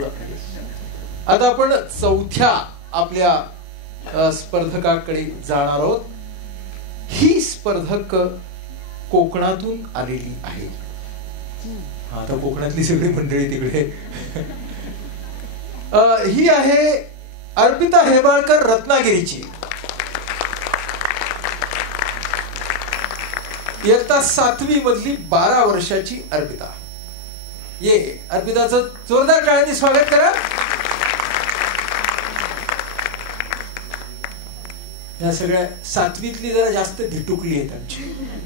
आता आपण चौथ्या आपल्या स्पर्धकाकडे जाणार आहोत. ही स्पर्धक कोकणातून आलेली आहे. आता कोकणातली सगळी मंडळी तिकडे. ही आहे अर्पिता हेबाळकर, रत्नागिरीची. इयत्ता 7वी मधली 12 वर्षाची अर्पिता. ये अर्पिताचं जोरदार टाळ्यांनी स्वागत करा. या सगळ्या 7वीतली जरा जास्त धिटुकली आहेत आमची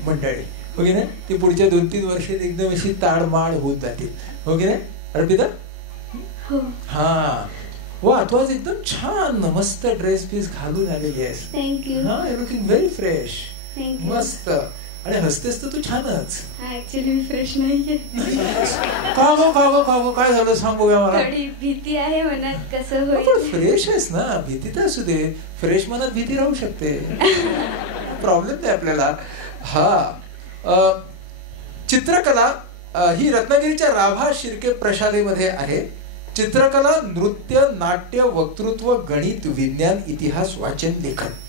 मंडळी, हो की नाही? ती पुढच्या 2-3 वर्षात एकदम अशी ताडमाड होत जाते, हो की नाही अर्पिता? हा वा, तू आज एकदम छान मस्त ड्रेस पीस घालून आलेली आहेस. थँक्यू. हा, यू लुकिंग व्हेरी फ्रेश. मस्त. आणि हसतेस तर तू छानच. ऍक्च्युअली मी फ्रेश नाहीये. का गो काय झालं सांग बघूया मला. थोडी भीती आहे मनात, कसं होईल. फ्रेश आहेस ना, भीती तर असू दे. फ्रेश मनात भीती राहू शकते, प्रॉब्लेम नाही आपल्याला. हा, चित्रकला ही रत्नागिरीच्या राभा शिर्के प्रशालेमध्ये आहे. चित्रकला, नृत्य, नाट्य, वक्तृत्व, गणित, विज्ञान, इतिहास, वाचन, लेखन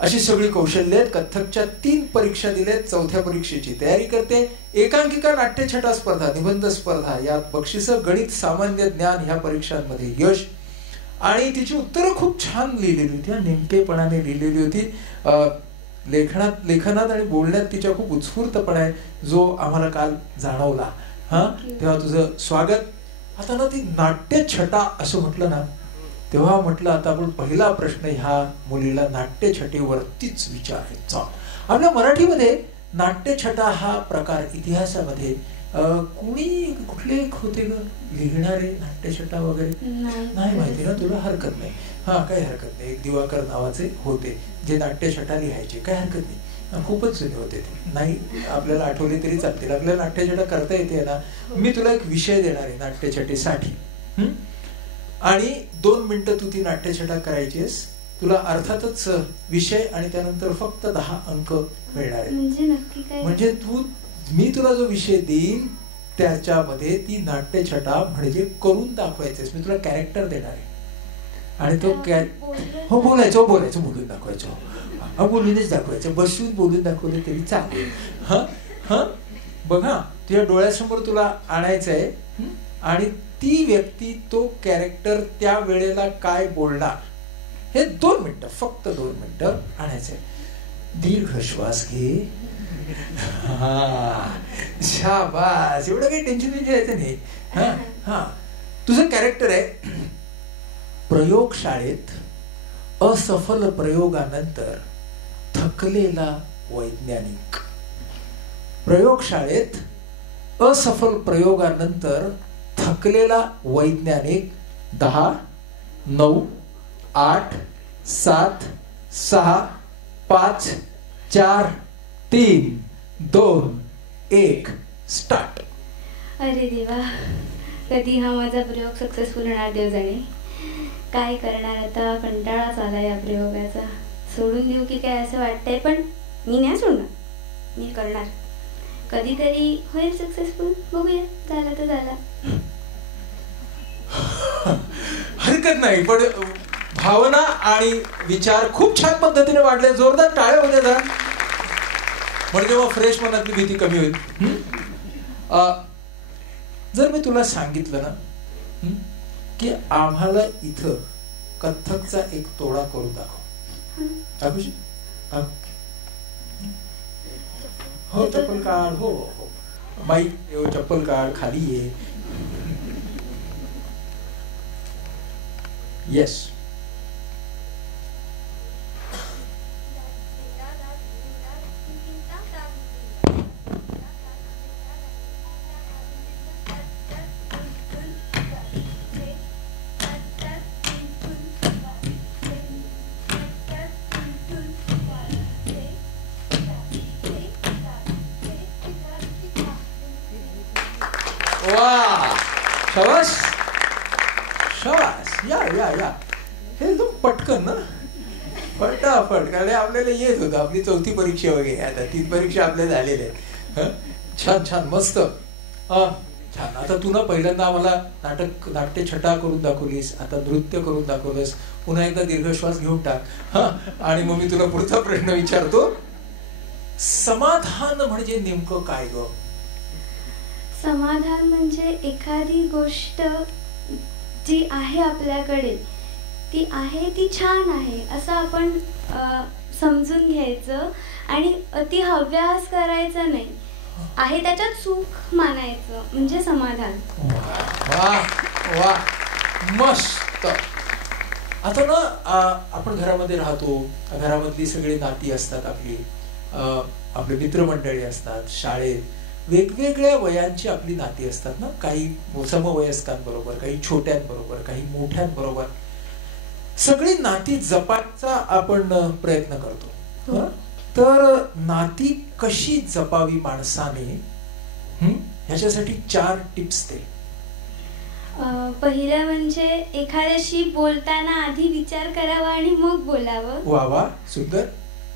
अशी सगळी कौशल्य आहेत. कथ्थकच्या 3 परीक्षा दिल्यात. 4थ्या परीक्षेची तयारी करते. एकांकिका, नाट्यछटा स्पर्धा, निबंध स्पर्धा यात बक्षीस, गणित, सामान्य ज्ञान ह्या परीक्षांमध्ये यश. आणि तिची उत्तरं खूप छान लिहिलेली होती, नेमकेपणाने लिहिलेली होती. लेखनात आणि बोलण्यात तिच्या खूप उत्स्फूर्तपणा आहे, जो आम्हाला काल जाणवला. हा, तेव्हा तुझं स्वागत. आता ना ती नाट्यछटा असं म्हटलं ना, तेव्हा म्हटलं आता आपण पहिला प्रश्न ह्या मुलीला नाट्यछटेवरतीच विचारायचा. आपल्या मराठीमध्ये नाट्यछटा हा प्रकार इतिहासामध्ये कुठले होते ग लिहिणारे नाट्यछटा वगैरे? नाही माहिती ना तुला? हरकत नाही. हा, काही हरकत नाही. एक दिवाकर नावाचे होते जे नाट्यछटा लिहायचे, काही हरकत नाही. खूपच जुने होते ते. नाही आपल्याला आठवले तरी चालतील. आपल्याला नाट्यछटा करता येते ना. मी तुला एक विषय देणार आहे नाट्यछटेसाठी, आणि 2 मिनिटं तू ती नाट्यछटा करायची आहेस. तुला अर्थातच विषय आणि त्यानंतर फक्त 10 अंक मिळणार आहेत. म्हणजे मी तुला जो विषय देईन त्याच्यामध्ये ती नाट्यछटा म्हणजे करून दाखवायचेस. मी तुला कॅरेक्टर देणार आहे आणि तो बोलायचं बोलून दाखवायचं. बोलूनच दाखवायचं, बसून बोलून दाखवलं तरी चालेल. हा, बघा तुझ्या डोळ्यासमोर तुला आणायचं आहे आणि ती व्यक्ती, तो कॅरेक्टर त्या वेळेला काय बोलणार हे 2 मिनिटं, फक्त 2 मिनिटं आणायचंय. दीर्घ श्वास घे. शाबास, एवढं काही टेन्शन घ्यायचं नाही. हा, तुझं कॅरेक्टर आहे प्रयोगशाळेत असफल प्रयोगानंतर थकलेला वैज्ञानिक. प्रयोगशाळेत असफल प्रयोगानंतर थकलेला वैज्ञानिक. 10, 9, 8, 7, 6, 5, 4, 3, 2, 1 स्टार्ट. अरे देवा, कधी हा माझा प्रयोग सक्सेसफुल होणार देव जाणे. काय करणार आता, कंटाळाच आला या प्रयोगाचा. सोडून देऊ की काय असं वाटतंय, पण मी नाही सोडणार, मी करणार. कधीतरी होईल सक्सेसफुल, बघूया. झाला तर झाला. हरकत नाही, पण भावना आणि विचार खूप छान पद्धतीने वाढले. जोरदार टाळ्या होत्या जरा, म्हणजे मग फ्रेश मनातली भीती कमी होईल. जर मी तुला सांगितलं ना की आम्हाला इथं कथ्थकचा एक तोडा करून दाखव. हो, चप्पल काढ. हो, बाई चप्पल काढ, खाली ये. येस. वा, शाबास शाबास. या हे एकदम पटकन ना, पटापट. कारण आपल्याला येत होतं, आपली 4थी परीक्षा वगैरे, आता 3 परीक्षा आपल्या झालेल्या आहेत. छान मस्त. छान. आता तू ना पहिल्यांदा आम्हाला नाट्यछटा करून दाखवलीस, आता नृत्य करून दाखवलंस. पुन्हा एकदा दीर्घ श्वास घेऊन टाक आणि मग मी तुला पुढचा प्रश्न विचारतो. समाधान म्हणजे नेमकं काय ग? समाधान म्हणजे एखादी गोष्ट जी आहे आपल्याकडे, ती आहे ती छान आहे असं आपण समजून घ्यायचं आणि अति हव्यास करायचा नाही, आहे त्याच्यात सुख मानायचं म्हणजे समाधान. वा वा मस्त. आता ना आपण घरामध्ये राहतो, घरामधली सगळी नाती असतात आपली, आपले मित्रमंडळी असतात, शाळेत वेगवेगळ्या वयांची आपली नाती असतात ना, काही समवयस्कांबरोबर, काही छोट्यांबरोबर, काही मोठ्यांबरोबर. सगळी नाती जपायचा आपण प्रयत्न करतो. तर नाती कशी जपावी माणसाने, ह्याच्यासाठी 4 टिप्स दे. पहिलं म्हणजे एखाद्याशी बोलताना आधी विचार करावा आणि मग बोलावं. वा वा सुंदर.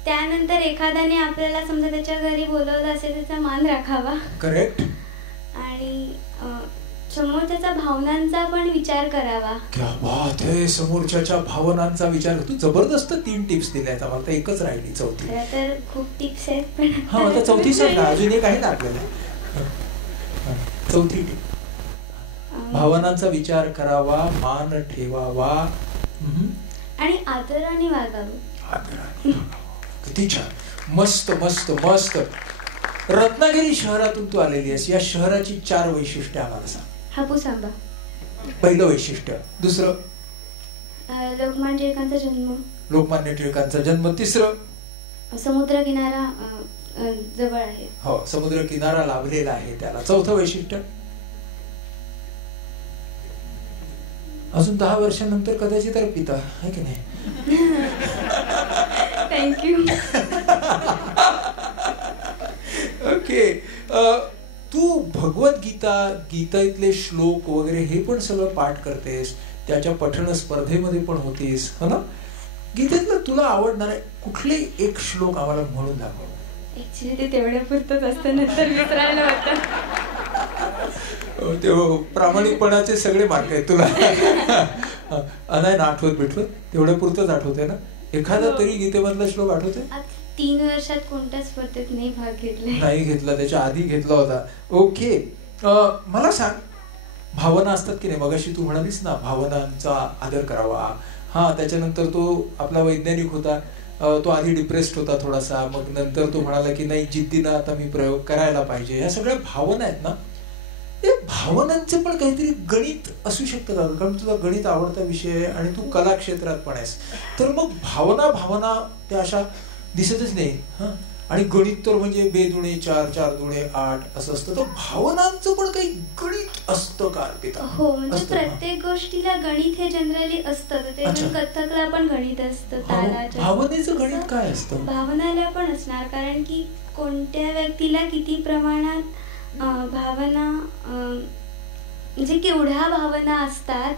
त्यानंतर एखाद्याने आपल्याला समजा त्याच्या घरी बोलवलं असेल त्याचा मान राखावा. करेक्ट. आणि समोरच्याच्या भावनांचा पण विचार करावा. क्या बात आहे, समोरच्याच्या भावनांचा विचार. तू जबरदस्त 3 टिप्स दिल्यात, आम्हाला तर एकच राहिली, चौथी. तर खूप टिप्स आहेत पण हा आता चौथी सांगा, अजून एक आहे ना आपल्याला. चौथी टिप, भावनांचा विचार करावा, मान ठेवावा आणि आदराने वागावं. आदराने. किती छान, मस्त मस्त मस्त. रत्नागिरी शहरातून तू आलेली आहेस, या शहराची 4 वैशिष्ट्ये आम्हाला सांग. हापूस आंबा पहिलं वैशिष्ट्य. दुसरं, लोकमान्य टिळकांचा जन्म. लोकमान्य टिळकांचा जन्म. तिसरं, समुद्र किनारा जवळ आहे. हो, समुद्र किनारा लाभलेला आहे त्याला. चौथं वैशिष्ट्य, अजून 10 वर्षांनंतर कदाचित अर्पिता आहे की नाही. थँक्यू. ओके. तू भगवद्गीता, गीतेतले श्लोक वगैरे हे पण सगळं पाठ करतेस, त्याच्या पठण स्पर्धेमध्ये पण होतीस, हो ना. गीतेतलं तुला आवडणारे कुठले एक श्लोक आम्हाला म्हणून दाखव. ऍक्च्युली ते तेवढ्या पुरतच असतं, नंतर विसरायला होतं. ते प्रामाणिकपणाचे सगळे मार्ग आहेत तुला. नाही ना आठवत भेटलं, तेवढ्या पुरतच आठवतंय ना. एखादा तरी गीतेमधला श्लोक आठवतोय? 3 वर्षात कोणत्याच स्पर्धेत नाही भाग घेतला. नाही घेतला, त्याच्या आधी घेतला होता. ओके. मला सांग, भावना असतात की नाही, मगाशी तू म्हणालीस ना भावनांचा आदर करावा. हा, त्याच्यानंतर तो आपला वैज्ञानिक होता, तो आधी डिप्रेस्ड होता थोडासा, मग नंतर तो म्हणाला की नाही जिद्दीनं आता मी प्रयोग करायला पाहिजे. ह्या सगळ्या भावना आहेत ना, ते भावनांचे पण काहीतरी गणित असू शकतं का? कारण तुझा गणित आवडता विषय आहे आणि तू कला क्षेत्रात पण आहेस, तर मग भावना त्या अशा दिसतच नाही. आणि गणित तर म्हणजे 2 दुणे 4, 4 दुणे 8 असं असतं. तर भावनांचं पण काही गणित असतं का अर्पिता? हो, म्हणजे प्रत्येक गोष्टीला गणित हे जनरली असतं. ते कथकला पण गणित असतं. तालाच्या भावनेचं गणित काय असतं? भावनाला पण असणार, कारण की कोणत्या व्यक्तीला किती प्रमाणात भावना, म्हणजे केवढ्या भावना असतात,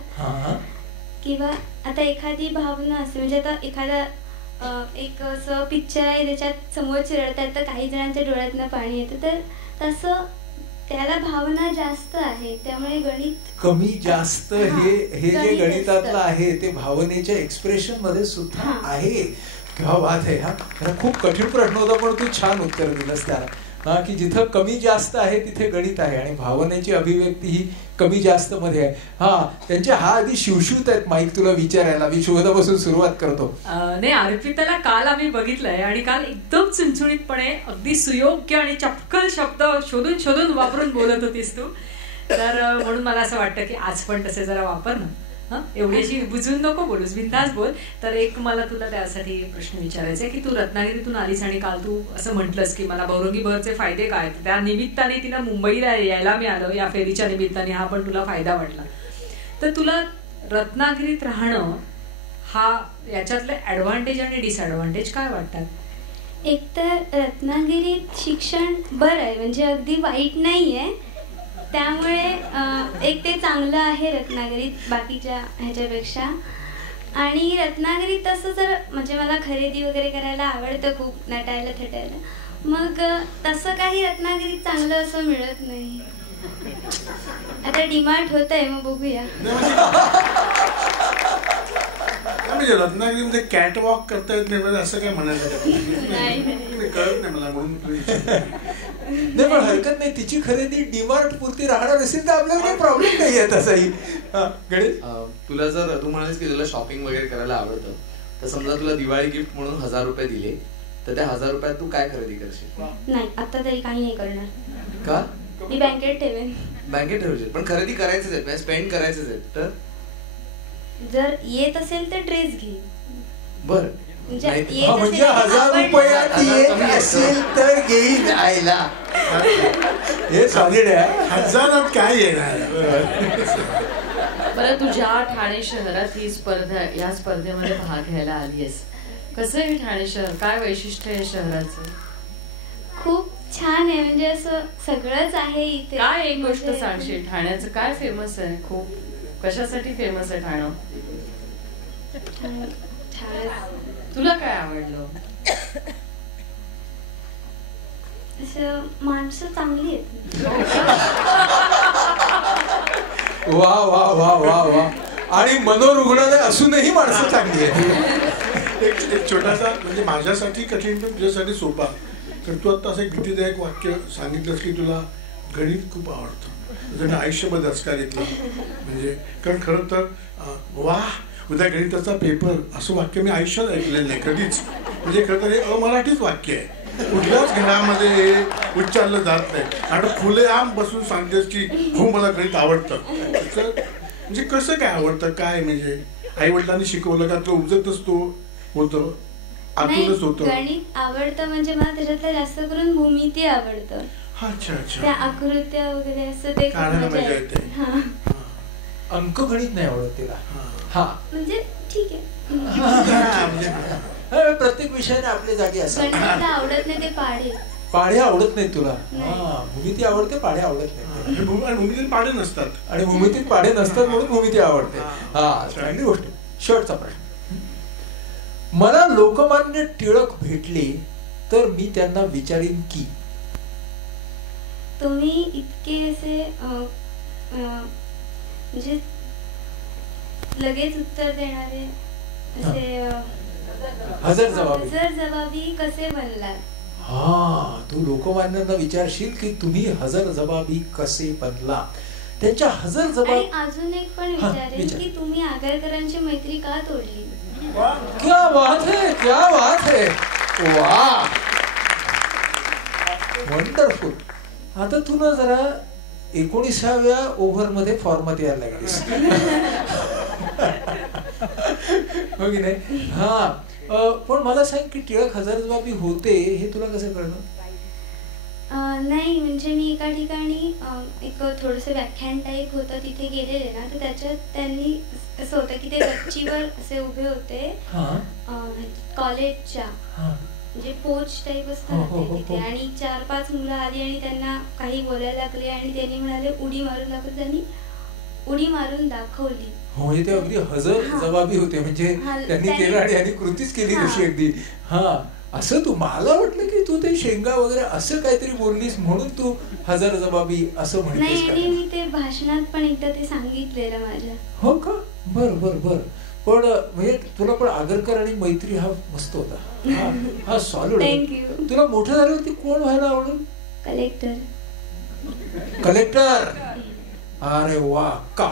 किंवा आता एखादी भावना असते, म्हणजे आता एखादा एक असं पिक्चर आहे त्याच्यात समोरचे रडतात तर काही जणांच्या डोळ्यातनं पाणी येतं, तर तसं त्याला भावना जास्त आहे, त्यामुळे गणित कमी जास्त हे जे गणितातलं आहे ते भावनेच्या एक्सप्रेशन मध्ये सुद्धा आहे. क्या बात आहे. हा खूप कठीण प्रश्न होता पण तू छान उत्तर दिलंस त्याला. की जिथं कमी जास्त आहे तिथे गणित आहे आणि भावनेची अभिव्यक्ती ही कमी जास्त मध्ये आहे. त्यांच्या आधी शिवशिवत आहेत माईक तुला विचारायला. मी शुभदापासून सुरुवात करतो. नाही, अर्पिताला काल आम्ही बघितलंय आणि काल एकदम चुणचुणीतपणे अगदी सुयोग्य आणि चपकल शब्द शोधून शोधून वापरून बोलत होतीस तू. तर म्हणून मला असं वाटतं की आज पण तसे जरा वापर ना. एवढीशी बुजून नको बोलूस, बिंदास बोल. तर एक मला तुला त्यासाठी प्रश्न विचारायचा आहे की तू रत्नागिरीतून आलीस आणि काल तू असं म्हटलंस की मला बहुरंगी बहरचे फायदे काय, त्या निमित्ताने तिला मुंबईला यायला मिळालं, या फेरीच्या निमित्ताने, हा पण तुला फायदा वाटला. तर तुला रत्नागिरीत राहणं हा याच्यातले ऍडव्हान्टेज आणि डिसएडव्हान्टेज काय वाटतात? एक तर रत्नागिरीत शिक्षण बरं आहे, म्हणजे अगदी वाईट नाही आहे, त्यामुळे एक ते चांगलं आहे रत्नागिरीत बाकीच्या ह्याच्यापेक्षा. आणि रत्नागिरीत तसं जर म्हणजे मला खरेदी वगैरे करायला आवडतं खूप, नटायला थटायला, मग तसं काही रत्नागिरीत चांगलं असं मिळत नाही. आता डिमांड होत आहे, मग बघूया. म्हणजे रत्नागिरीमध्ये कॅटवॉक करता येत नाही असं काय म्हणायचं कळत नाही मला म्हणून. नाही पण हरकत नाही, तिची खरेदी डीमार्ट पुरती राहणार असेल तर आपल्याला काही प्रॉब्लेम नाही आहे तसाही. गणेश, तुला जर तू म्हणालीस की तुला शॉपिंग वगैरे करायला आवडतं, तर समजा तुला दिवाळी गिफ्ट म्हणून 1000 रुपये दिले, तर त्या 1000 रुपयात तू काय खरेदी करशील? नाही, आता तरी काही नाही करणार. का? मी बँकेत ठेवेन. बँकेत ठेवशील, पण खरेदी करायचंच आहे, स्पेंड करायचंच आहे. तर जर येत असेल तर ड्रेस घे. बर, म्हणजे 1000 रुपयात येत असेल तर घेईन. आयला हे सॉलिड आहे. 1000 काय येणार? बरं, तुझ्या ठाणे शहरात ही स्पर्धा, या स्पर्धेमध्ये भाग घ्यायला आलीयस, कसं आहे ठाणे शहर? काय वैशिष्ट्य आहे शहराचं? खूप छान आहे, म्हणजे असं सगळंच आहे इथे. काय एक गोष्ट सांगशील, ठाण्याचं काय फेमस आहे? खूप कशासाठी फेमस आहे ठाणं? तुला काय आवडलं? असं माणसं चांगली आहेत. वा वा वा वा वा. आणि मनोरुग्णालय असूनही माणसं चांगली आहेत. एक छोटासा, म्हणजे माझ्यासाठी कठीण पण तुझ्यासाठी सोपा. तर तू आता असं एक भीतीदायक वाक्य सांगितलंस की तुला गणित खूप आवडतं, जण आयुष्यभर दचका घेतला. म्हणजे कारण खरं तर वाह उद्या गणिताचा पेपर असं वाक्य मी आयुष्यात ऐकलेलं नाही कधीच. म्हणजे खरं तर हे अमराठीच वाक्य आहे, कुठल्याच घरामध्ये हे उच्चारलं जात नाही. आणि खुलेआम बसून सांगतेस की हो मला गणित आवडतं. म्हणजे कसं काय आवडतं? काय म्हणजे आई वडिलांनी शिकवलं का? तो उपजतच तो होतं, आतूनच होतं? गणित आवडतं म्हणजे मला त्याच्यातलं जास्त करून भूमिती आवडतं. अच्छा अच्छा, त्या आकृत्या वगैरे असं ते मजा येते. अंकगणित नाही आवडत तिला. हा म्हणजे ठीक आहे, प्रत्येक विषयाने आपल्या जागी असं. गणित आवडत नाही ते पाढे. पाढे आवडत नाहीत तुला? भूमिती आवडते, पाढे आवडत नाही. भूमितीत पाढे नसतात, आणि भूमितीत पाढे नसतात म्हणून भूमिती आवडते. हा, चांगली गोष्ट. शेवटचा प्रश्न. मला लोकमान्य टिळक भेटले तर मी त्यांना विचारीन की? तुम्ही इतके असे म्हणजे लगेच उत्तर देणारे, असे हजरजबाबी कसे बनलात? हा, तू लोकमान्यांना विचारशील की तुम्ही हजरजबाबी कसे बनला. त्यांच्या हजरजबाबी. अजून एक पण विचारेन की तुम्ही आगरकरांची मैत्री का तोडली? क्या बात है, क्या बात है, वाह, वंडरफुल. आता तू ना जरा 19व्या ओव्हर मध्ये फॉर्मात यायला लागलीस. हो की नाही? हा, पण मला सांग की टिळक हजरजबाबी होते हे तुला कसं कळलं? नाही, म्हणजे मी एका ठिकाणी एक थोडंसं व्याख्यान टाईप होतं, तिथे गेलेले ना, तर त्याच्यात त्यांनी असं होतं की ते गच्चीवर असे उभे होते कॉलेजच्या, म्हणजे पोच टाईप असतात तिथे, आणि 4-5 मुलं आली आणि त्यांना काही बोलायला लागले आणि त्यांनी म्हणाले उडी मारून दाखव. त्यांनी उडी मारून दाखवली. म्हणजे ते अगदी हजर जबाबी होते, म्हणजे त्यांनी केलं आणि यांनी कृतीच केली तशी अगदी. हा, असं तू, मला वाटलं की तू ते शेंगा वगैरे असं काहीतरी बोललीस म्हणून तू हजर जबाबी असं म्हणतेस. नाही, आणि मी ते भाषणात पण एकदा ते सांगितलेलं माझ्या. हो का? बर बर बर. पण म्हणजे तुला पण आगरकर आणि मैत्री हा मस्त होता. हा सॉलिड. थँक्यू. तुला मोठं झाल्यावरती कोण व्हायला आवडेल? कलेक्टर. कलेक्टर? अरे वा, का?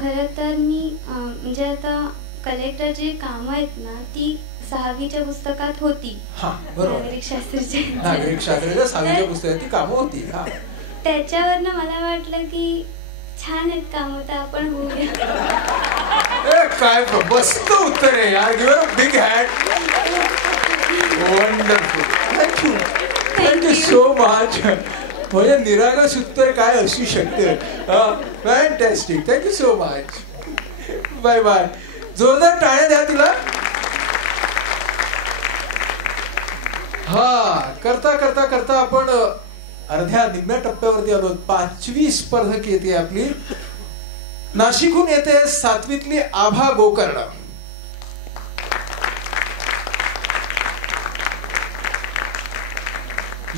खरं तर मी म्हणजे आता कलेक्टरची कामं आहेत ना, ती 6वीच्या पुस्तकात होती. नागरिक शास्त्राच्या 6वीच्या पुस्तकात ती कामं होती. त्याच्यावरनं मला वाटलं की छान आहेत कामं, तर आपण होऊया. काय मस्त उत्तर आहे यार. Give a big hand. Wonderful. Thank you, thank you so much. म्हणजे निरागस उत्तर काय असू शकते. Fantastic. Thank you so much. Bye bye. जोरदार टाळ्या द्या तिला. हा, करता करता करता आपण अर्ध्या निम्म्या टप्प्यावरती आलो. 5वी स्पर्धक येते आपली. नाशिकहून येते 7वीतली आभा गोकर्ण.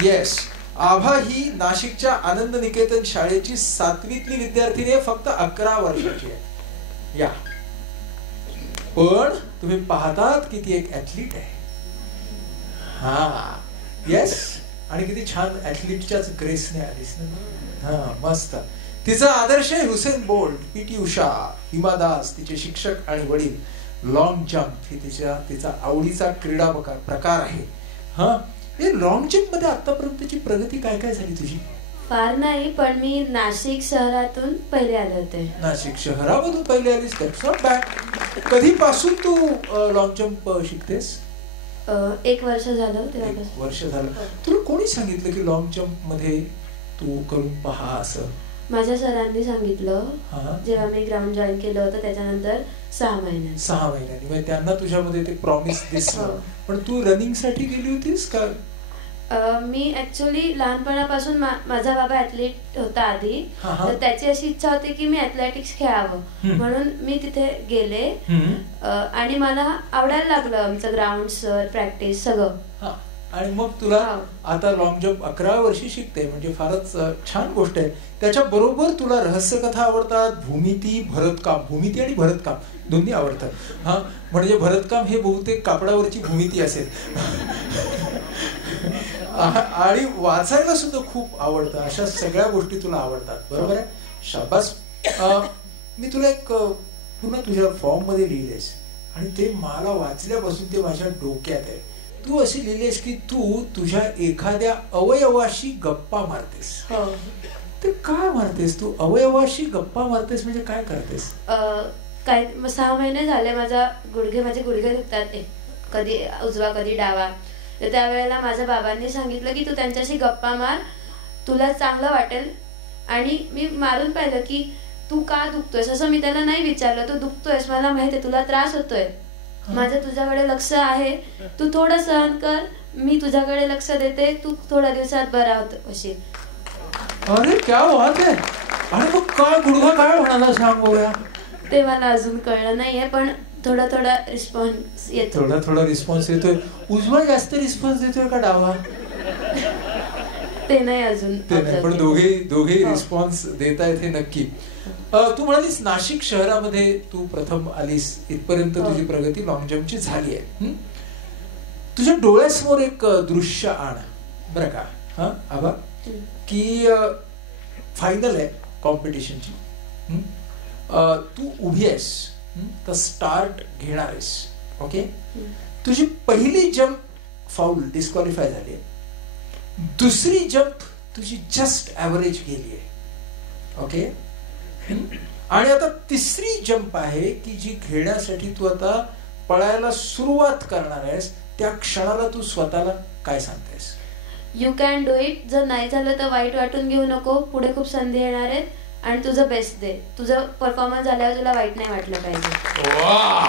येस, आभा ही नाशिकच्या आनंद निकेतन शाळेची 7वीतली विद्यार्थिनी आहे, फक्त 11 वर्षाची आहे. या पण तुम्ही पाहतात की ती एक ऍथलीट आहे. हा येस, आणि किती छान ऍथलीटच्याच ग्रेसने आलीस ना. हा मस्त. तिचा आदर्श आहे Usain Bolt, PT Usha, Hima Das तिचे शिक्षक आणि वडील. लॉंग जम्प ही तिचा आवडीचा क्रीडा प्रकार आहे. हा, हे लॉंग जम्प मध्ये आतापर्यंतची प्रगती काय काय झाली तुझी? फार नाही, पण मी नाशिक शहरातून पहिले आले होते. नाशिक शहरामधून पहिले आलीस, दॅट्स नॉट बॅड. कधीपासून तू लॉंग जम्प शिकतेस? 1 वर्ष झालं. 1 वर्ष झालं. तुला कोणी सांगितलं की लॉंग जम्प मध्ये तू करून पहा असं? माझ्या सरांनी सांगितलं जेव्हा मी ग्राउंड जॉईन केलं होतं त्याच्यानंतर 6 महिन्यांनी. 6 महिन्यांनी म्हणजे त्यांना तुझ्यामध्ये ते प्रॉमिस दिसलं. पण तू रनिंग साठी गेली होतीस का? मी ऍक्च्युअली लहानपणापासून माझा बाबा ऍथलीट होता आधी, तर त्याची अशी इच्छा होती की मी ऍथलेटिक्स खेळावं, म्हणून मी तिथे गेले आणि मला आवडायला लागलं आमचं ग्राउंड, सर, प्रॅक्टिस सगळं. आणि मग तुला आता लॉंग जम्प 11 वर्षी शिकते म्हणजे फारच छान गोष्ट आहे. त्याच्या बरोबर तुला रहस्यकथा आवडतात, भूमिती आणि भरतकाम दोन्ही आवडतात. हा, म्हणजे भरतकाम हे बहुतेक कापडावरची भूमिती असेल. आणि वाचायला सुद्धा खूप आवडतं. अशा सगळ्या गोष्टी तुला आवडतात, बरोबर आहे? शाबास. मी तुला एक पुन्हा तुझ्या फॉर्म मध्ये लिहिलेस आणि ते मला वाचल्यापासून ते माझ्या डोक्यात आहे. तू अशी लिहिलेस की तू तुझ्या एखाद्या अवयवाशी गप्पा मारतेस. तर काय मारतेस तू? अवयवाशी गप्पा मारतेस म्हणजे काय करतेस? काय 6 महिने झाले माझे गुडघे दुखतात, कधी उजवा कधी डावा. तर त्यावेळेला माझ्या बाबांनी सांगितलं की तू त्यांच्याशी गप्पा मार, तुला चांगलं वाटेल. आणि मी मारून पाहिलं की तू का दुखतोयस असं मी त्याला नाही विचारलं. तू दुखतोयस, मला माहिती आहे, तुला त्रास होतोय, माझं तुझ्याकडे लक्ष आहे, तू थोडं सहन कर, मी तुझ्याकडे लक्ष देते, तू थोड्या दिवसात बरा होतो अशी. अरे क्या बात आहे. आणि मग काय गुडघा काय म्हणाला सांग बघूया? ते मला अजून कळलं नाहीये, पण थोडा रिस्पॉन्स येतो. थोडा रिस्पॉन्स येतोय. उजवा जास्त रिस्पॉन्स देतोय का डावा? ते नाही अजून. पण दोघे रिस्पॉन्स देत आहेत हे नक्की. तू म्हणालीस नाशिक शहरामध्ये तू प्रथम आलीस, इथपर्यंत तुझी प्रगती लॉंग जम्पची झाली आहे. तुझ्या डोळ्यासमोर एक दृश्य आण बरं का. हा आबा, की फायनल आहे कॉम्पिटिशनची, तू उभी आहेस, तर स्टार्ट घेणार आहेस. ओके, तुझी पहिली जम्प फाऊल डिस्क्वालिफाय झाली, दुसरी जम्प तुझी जस्ट ऍव्हरेज गेली आहे. ओके, आणि आता तिसरी जम्प आहे की जी घेण्यासाठी तू आता पळायला सुरुवात करणार आहेस. त्या क्षणाला तू स्वतःला काय सांगतेस? You can do it. जर नाही झालं तर वाईट वाटून घेऊ नको, पुढे खूप संधी येणार आहेत आणि तुझं बेस्ट दे. तुझं परफॉर्मन्स झाल्यावर तुला वाईट नाही वाटलं पाहिजे. वा,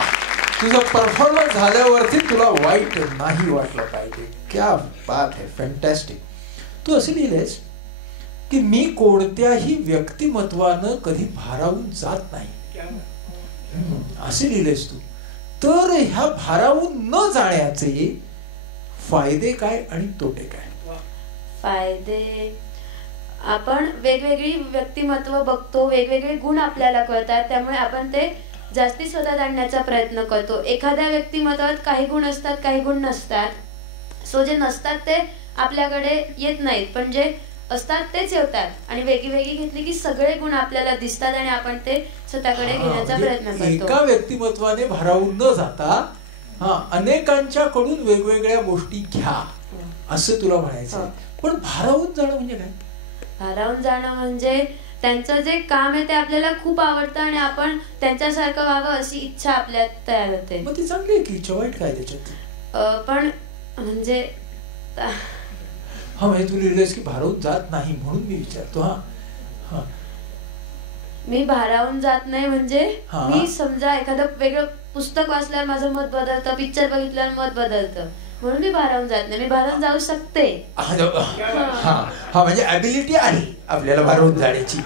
तुझं परफॉर्मन्स झाल्यावरती तुला वाईट नाही वाटलं पाहिजे. क्या बात आहे, फॅन्टॅस्टिक. तू असं लिहिलंयस की मी कोणत्याही व्यक्तिमत्वानं कधी भारावून जात नाही, असे लिहिलंयस तू. तर ह्या भारावून न जाण्याचे फायदे काय आणि तोटे काय? फायदे, आपण वेगवेगळी व्यक्तिमत्व बघतो, वेगवेगळे गुण आपल्याला कळतात, त्यामुळे आपण ते जास्ती स्वतः जाणण्याचा प्रयत्न करतो. एखाद्या व्यक्तिमत्वात काही गुण असतात, काही गुण नसतात. सो जे नसतात ते आपल्याकडे येत नाहीत, पण जे असतात तेच येतात. आणि वेगळी घेतली की सगळे गुण आपल्याला दिसतात आणि आपण ते स्वतःकडे घेण्याचा प्रयत्न करतो. एका व्यक्तिमत्वाने भारावून न जाता अनेकांच्या कडून वेगवेगळ्या गोष्टी घ्या, असं तुला म्हणायचं. पण भारावून जाणं म्हणजे काय? भारावून जाणं म्हणजे त्यांचं जे काम आहे ते आपल्याला खूप आवडतं आणि आपण त्यांच्यासारखं व्हावं अशी इच्छा आपल्यात तयार होते. मग ती चांगली आहे की इच्छा, वाईट काय त्याच्यात? पण म्हणजे हा, म्हणजे तू लिहिलंयस की भारावून जात नाही म्हणून मी विचारतो. हा, मी भारावून जात नाही म्हणजे मी समजा एखादं वेगळं पुस्तक वाचल्यावर माझं मत बदलतं, पिक्चर बघितल्यावर मत बदलतं, म्हणून मी भारावून जात नाही. मी भारावून जाऊ शकते. हा, म्हणजे ऍबिलिटी आहे आपल्याला भारावून जाण्याची.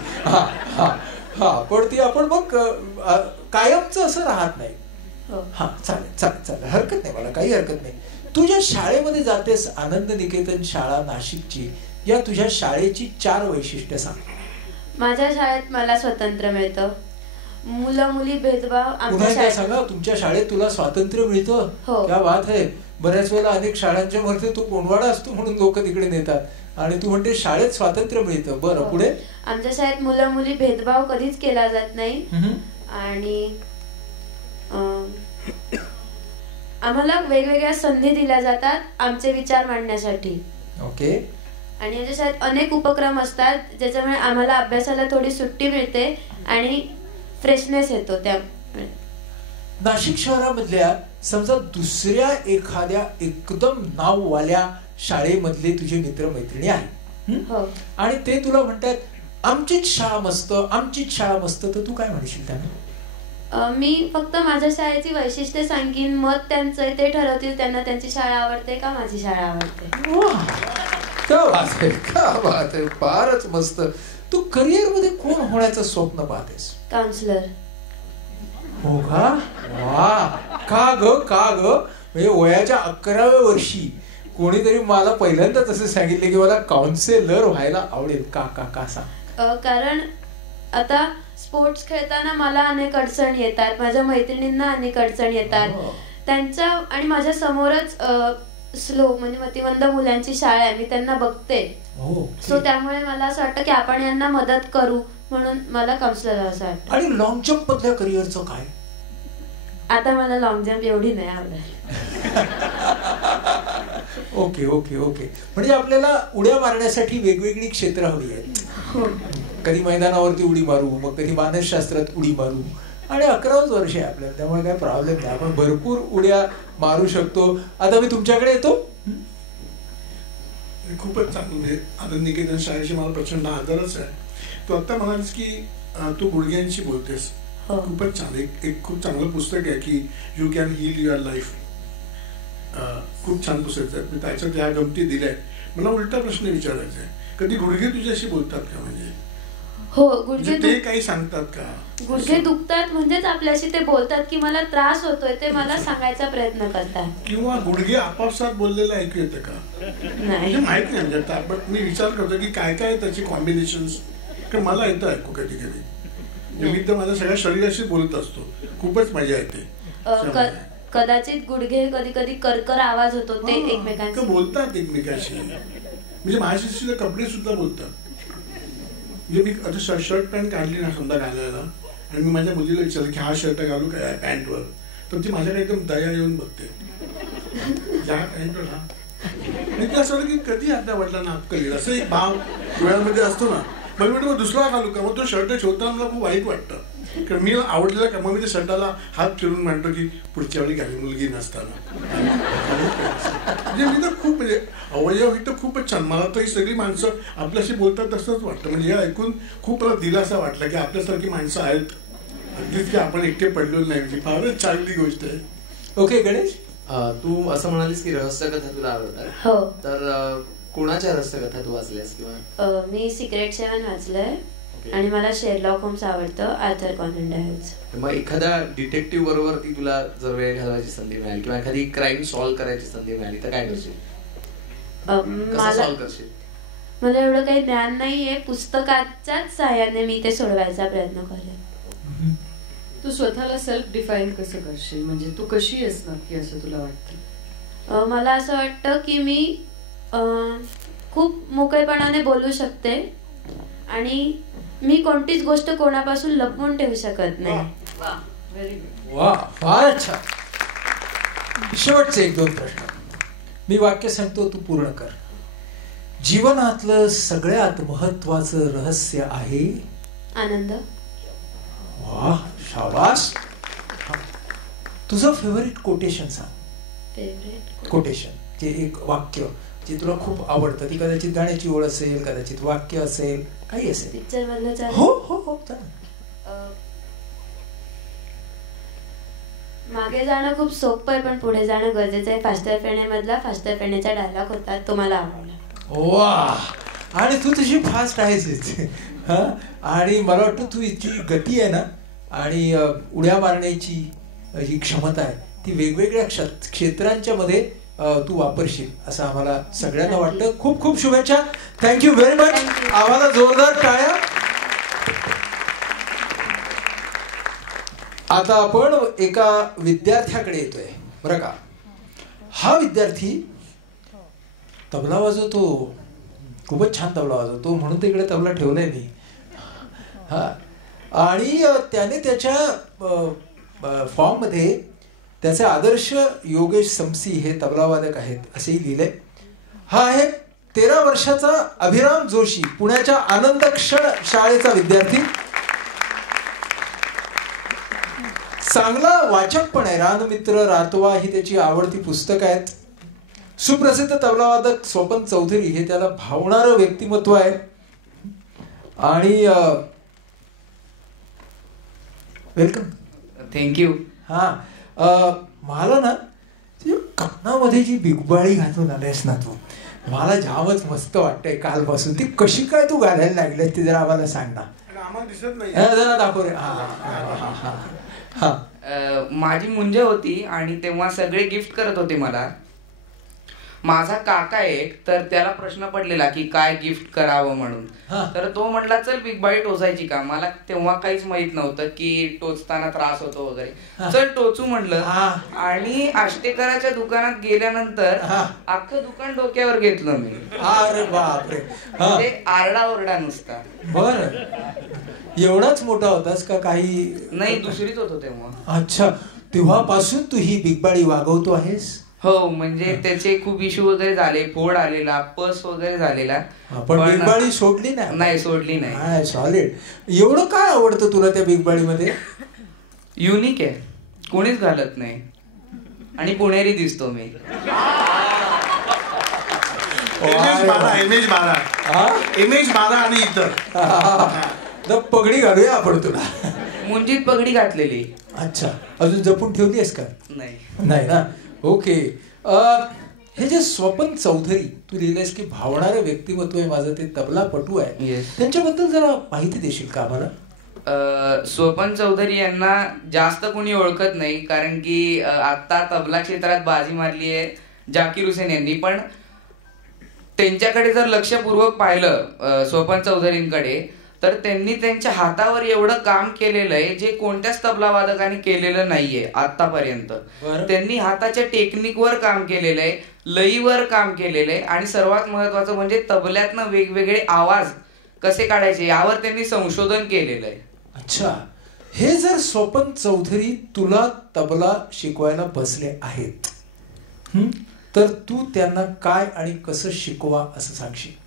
पण ती आपण मग कायमचं असं राहत नाही. हा, चालेल, हरकत नाही, मला काही हरकत नाही. तू ज्या शाळेमध्ये जातेस, आनंद निकेतन शाळा नाशिकची, या तुझ्या शाळेची 4 वैशिष्ट्य सांग. माझ्या शाळेत मला स्वातंत्र्य मिळतं. मुलं मुली भेदभाव आमच्या शाळेत सांगा. तुमच्या शाळेत तुला स्वातंत्र्य मिळतं? हो. क्या बात आहे. बऱ्याच वेळेला अनेक शाळांच्या मध्ये तू कोंडवाडा असतो म्हणून लोक तिकडे नेतात आणि तू म्हणते शाळेत स्वातंत्र्य मिळतं. बरं, पुढे? आमच्या शाळेत मुलं मुली भेदभाव कधीच केला जात नाही आणि आम्हाला वेगवेगळ्या संधी दिल्या जातात आमचे विचार मांडण्यासाठी. ओके. आणि आमच्या शाळेत अनेक उपक्रम असतात ज्याच्यामुळे आम्हाला अभ्यासाला थोडी सुट्टी मिळते आणि फ्रेशनेस येतो. त्या नाशिक शहरामधल्या समजा दुसऱ्या एखाद्या एकदम नाववाल्या शाळेमधले तुझे मित्रमैत्रिणी आहेत आणि ते तुला म्हणतात आमचीच शाळा मस्त, आमचीच शाळा मस्त, तर तू काय म्हणशील त्यांना? मी फक्त माझ्या शाळेची वैशिष्ट्ये सांगीन, मत त्यांचं ते ठरवतील त्यांना त्यांची शाळा आवडते का माझी शाळा आवडते. क्या बात आहे, क्या बात आहे, फारच मस्त. तू करिअर मध्ये कोण होण्याचं स्वप्न पाहतेस? काउन्सिलर. हो का? वा. का ग? म्हणजे वयाच्या 11व्या वर्षी कोणीतरी मला पहिल्यांदा तसं सांगितले की मला काउन्सिलर व्हायला आवडेल. का सांग? कारण आता स्पोर्ट्स खेळताना मला अनेक अडचणी येतात, माझ्या मैत्रिणींना अनेक अडचणी येतात. त्यांच्या आणि माझ्या समोरच स्लो म्हणजे मतिमंद मुलांची शाळा आहे, मी त्यांना बघते. सो त्यामुळे मला असं वाटतं की आपण यांना मदत करू, म्हणून मला काउन्सिलर असं वाटतं. आणि लॉंग जम्प मधल्या करिअरचं काय? आता मला लॉंग जम्प एवढी नाही आवडत. ओके. म्हणजे आपल्याला उड्या मारण्यासाठी वेगवेगळी क्षेत्र हवी आहेत. कधी मैदानावरती उडी मारू, मग कधी मानसशास्त्रात उडी मारू. आणि 11च वर्ष आहे आपल्याला, त्यामुळे काही प्रॉब्लेम नाही, आपण भरपूर उड्या मारू शकतो. आता मी तुमच्याकडे येतो. खूपच चांगलं. म्हणजे आनंद निकेतन शाळेशी मला प्रचंड आदरच आहे. तू आता म्हणालीस की तू गुडघ्यांशी बोलतेस. खूपच छान. एक खूप चांगलं पुस्तक आहे की you can heal your life. खूप छान पुस्तक आहे. मी त्याच्यात ह्या गमती दिल्या आहेत. मला उलटा प्रश्न विचारायचा आहे, कधी गुडघे तुझ्याशी बोलतात का? म्हणजे हो, गुडघे ते काही सांगतात का? गुडघे दुखतात म्हणजेच आपल्याशी ते बोलतात की मला त्रास होतोय, ते मला सांगायचा प्रयत्न करतात. किंवा गुडघे आपापसात बोललेलं ऐकू येतं का? नाही, माहित नाही. म्हणजे आपण मी विचार करतो की काय काय त्याची कॉम्बिनेशन्स, कारण मला येतं ऐकू कधी कधी. मी तर माझ्या सगळ्या शरीराशी बोलत असतो, खूपच मजा येते. कदाचित गुडघे कधी कधी करकर आवाज होतो, ते एकमेकांशी बोलतात एकमेकांशी. म्हणजे माझ्याशी कपडे सुद्धा बोलतात. म्हणजे मी आता शर्ट पॅन्ट काढली ना समजा घालायला, आणि मी माझ्या मुलीला विचारलं की हा शर्ट घालू काय पॅन्टवर, तर ती माझ्याकडे एकदम दया येऊन बघते, ज्या पॅन्टवर हा. आणि ते असं की कधी आता वडिलांना अक्कल येईल असं एक भाव वेळामध्ये असतो ना. मग दुसरा घालू का? मग तो शर्ट ठेवताना मला खूप वाईट वाटतं, कारण मी आवडलेला का. मग मी त्या शर्टाला हात फिरून म्हणतो की पुढच्या वेळी घाली मुलगी नसताना. म्हणजे मी तर खूप म्हणजे अवयव ही तर खूपच छान. मला तर ही सगळी माणसं आपल्याशी बोलतात तसंच वाटतं. म्हणजे हे ऐकून खूप मला दिलासा वाटला की आपल्यासारखी माणसं आहेत, अगदीच की आपण एकटे पडलेलो नाही. म्हणजे फारच चांगली गोष्ट आहे. ओके गणेश, तू असं म्हणालीस की रहस्यकथा तुला आवडतात. हो. तर कोणाच्या रहस्यकथा तू वाचल्यास? किंवा मी सिक्रेट 7 वाचलंय आणि मला शेरलॉक होम्स आवडतं, आर्थर कॉनन डॉयल्स. मग एखाद्या डिटेक्टिव्ह बरोबर ती तुला जर वेळ घालवायची संधी मिळाली किंवा एखादी क्राईम सॉल्व्ह करायची संधी मिळाली तर काय करशील? मला एवढं काही ज्ञान नाहीये, पुस्तकाच्याच सहाय्याने मी ते सोडवायचा प्रयत्न करेन. तू स्वतःला सेल्फ डिफाईन कसं करशील? म्हणजे तू कशी आहेस नक्की असं तुला वाटतं? मला असं वाटतं की मी खूप मोकळेपणाने बोलू शकते आणि मी कोणतीच गोष्ट कोणापासून लपवून ठेवू शकत नाही. वा, फार छान. शेवटचे 1-2 प्रश्न. मी वाक्य सांगतो, तू पूर्ण कर. जीवनातलं सगळ्यात महत्वाचं रहस्य आहे आनंद. वा, शाबास. तुझं फेवरेट कोटेशन सांग. फेवरेट कोटेशन, जे एक वाक्य जे तुला खूप आवडतं. ती कदाचित गाण्याची ओळ असेल, कदाचित वाक्य असेल, काही असेल. पिक्चर मधलं चालेल? हो हो हो चालेल. मागे जाणं खूप सोपं आहे पण पुढे जाणं गरजेचं आहे. फास्टर फेणेमधला फास्टर फेणेचा डायलॉग होता, तो मला आवडला. वा, आणि तू तशी फास्ट आहेस. आणि मला वाटतं तू इतकी गती आहे ना आणि उड्या मारण्याची जी क्षमता आहे ती वेगवेगळ्या क्षेत्रांच्या मध्ये तू वापरशील असं आम्हाला सगळ्यांना वाटतं. खूप खूप शुभेच्छा. Thank you very much. आम्हाला जोरदार टाळ्या. आता आपण एका विद्यार्थ्याकडे येतोय बरं का. हा विद्यार्थी तबला वाजवतो, खूपच छान तबला वाजवतो, म्हणून तर इकडे तबला ठेवलाय मी. हा, आणि त्याने त्याच्या फॉर्ममध्ये त्याचे आदर्श योगेश समसी हे तबलावादक आहेत असेही लिहिलंय. हा आहे 13 वर्षाचा अभिराम जोशी, पुण्याच्या आनंद क्षण शाळेचा विद्यार्थी. चांगला वाचक पण आहे. रानमित्र, रातवा ही त्याची आवडती पुस्तकं आहेत. सुप्रसिद्ध तबलावादक स्वपन चौधरी हे त्याला भावणारं व्यक्तिमत्व आहे. आणि वेलकम. थँक्यू. हा, मला ना कानामध्ये जी बिगबाळी घालून आलेस ना तू, मला जामच मस्त वाटतंय कालपासून. ती कशी काय तू घालायला लागलीस ते जरा आम्हाला सांग ना. आम्हाला दिसत नाही. जरा दाखव रे. हा, माझी मुंज होती आणि तेव्हा सगळे गिफ्ट करत होते मला. माझा काका एक, तर त्याला प्रश्न पडलेला की काय गिफ्ट करावं म्हणून. तर तो म्हटला चल बिगबाळी टोचायची का. मला तेव्हा काहीच माहित नव्हतं की टोचताना त्रास होतो वगैरे. चल टोचू म्हणलं. आणि आष्टेकराच्या दुकानात गेल्यानंतर अख्खं दुकान डोक्यावर घेतलं मी. अरे बापरे. म्हणजे आरडाओरडा नुसता. बर, एवढाच मोठा होतास का? काही नाही, दुसरीच होतो तेव्हा. अच्छा, तेव्हापासून तू ही बिगबाळी वागवतो आहेस? हो, म्हणजे त्याचे खूप इश्यू वगैरे झाले, फोड आलेला, पस वगैरे झालेला. पण बिगबाळी सोडली ना? नाही, सोडली नाही. सॉलिड. एवढं काय आवडतं तुला त्या बिगबाळीमध्ये? युनिक आहे, कोणीच घालत नाही आणि पुणेरी दिसतो मी. इमेज मारा आणि इतर पगडी घालूया आपण तुला. मुंजीत पगडी घातलेली. अच्छा, अजून जपून ठेवली आहेस का? नाही ना. ओके. हे जे स्वपन चौधरी तू लिहिलेस की भावणारं व्यक्तिमत्व आहे माझं, ते तबलापटू आहे, त्यांच्याबद्दल जरा माहिती देशील का आम्हाला? स्वपन चौधरी यांना जास्त कोणी ओळखत नाही, कारण की आता तबला क्षेत्रात बाजी मारली आहे जाकीर हुसेन यांनी. पण त्यांच्याकडे जर लक्षपूर्वक पाहिलं स्वपन चौधरींकडे, तर त्यांनी त्यांच्या हातावर एवढं काम केलेलं आहे जे कोणत्याच तबला वादकाने केलेलं नाहीये आतापर्यंत. त्यांनी हाताच्या टेक्निकवर काम केलेलं आहे, लयीवर काम केलेलं आहे, आणि सर्वात महत्वाचं म्हणजे तबल्यातनं वेगवेगळे आवाज कसे काढायचे यावर त्यांनी संशोधन केलेलं आहे. अच्छा, हे जर स्वपन चौधरी तुला तबला शिकवायला बसले आहेत, तर तू त्यांना काय आणि कसं शिकवा असं सांगशील?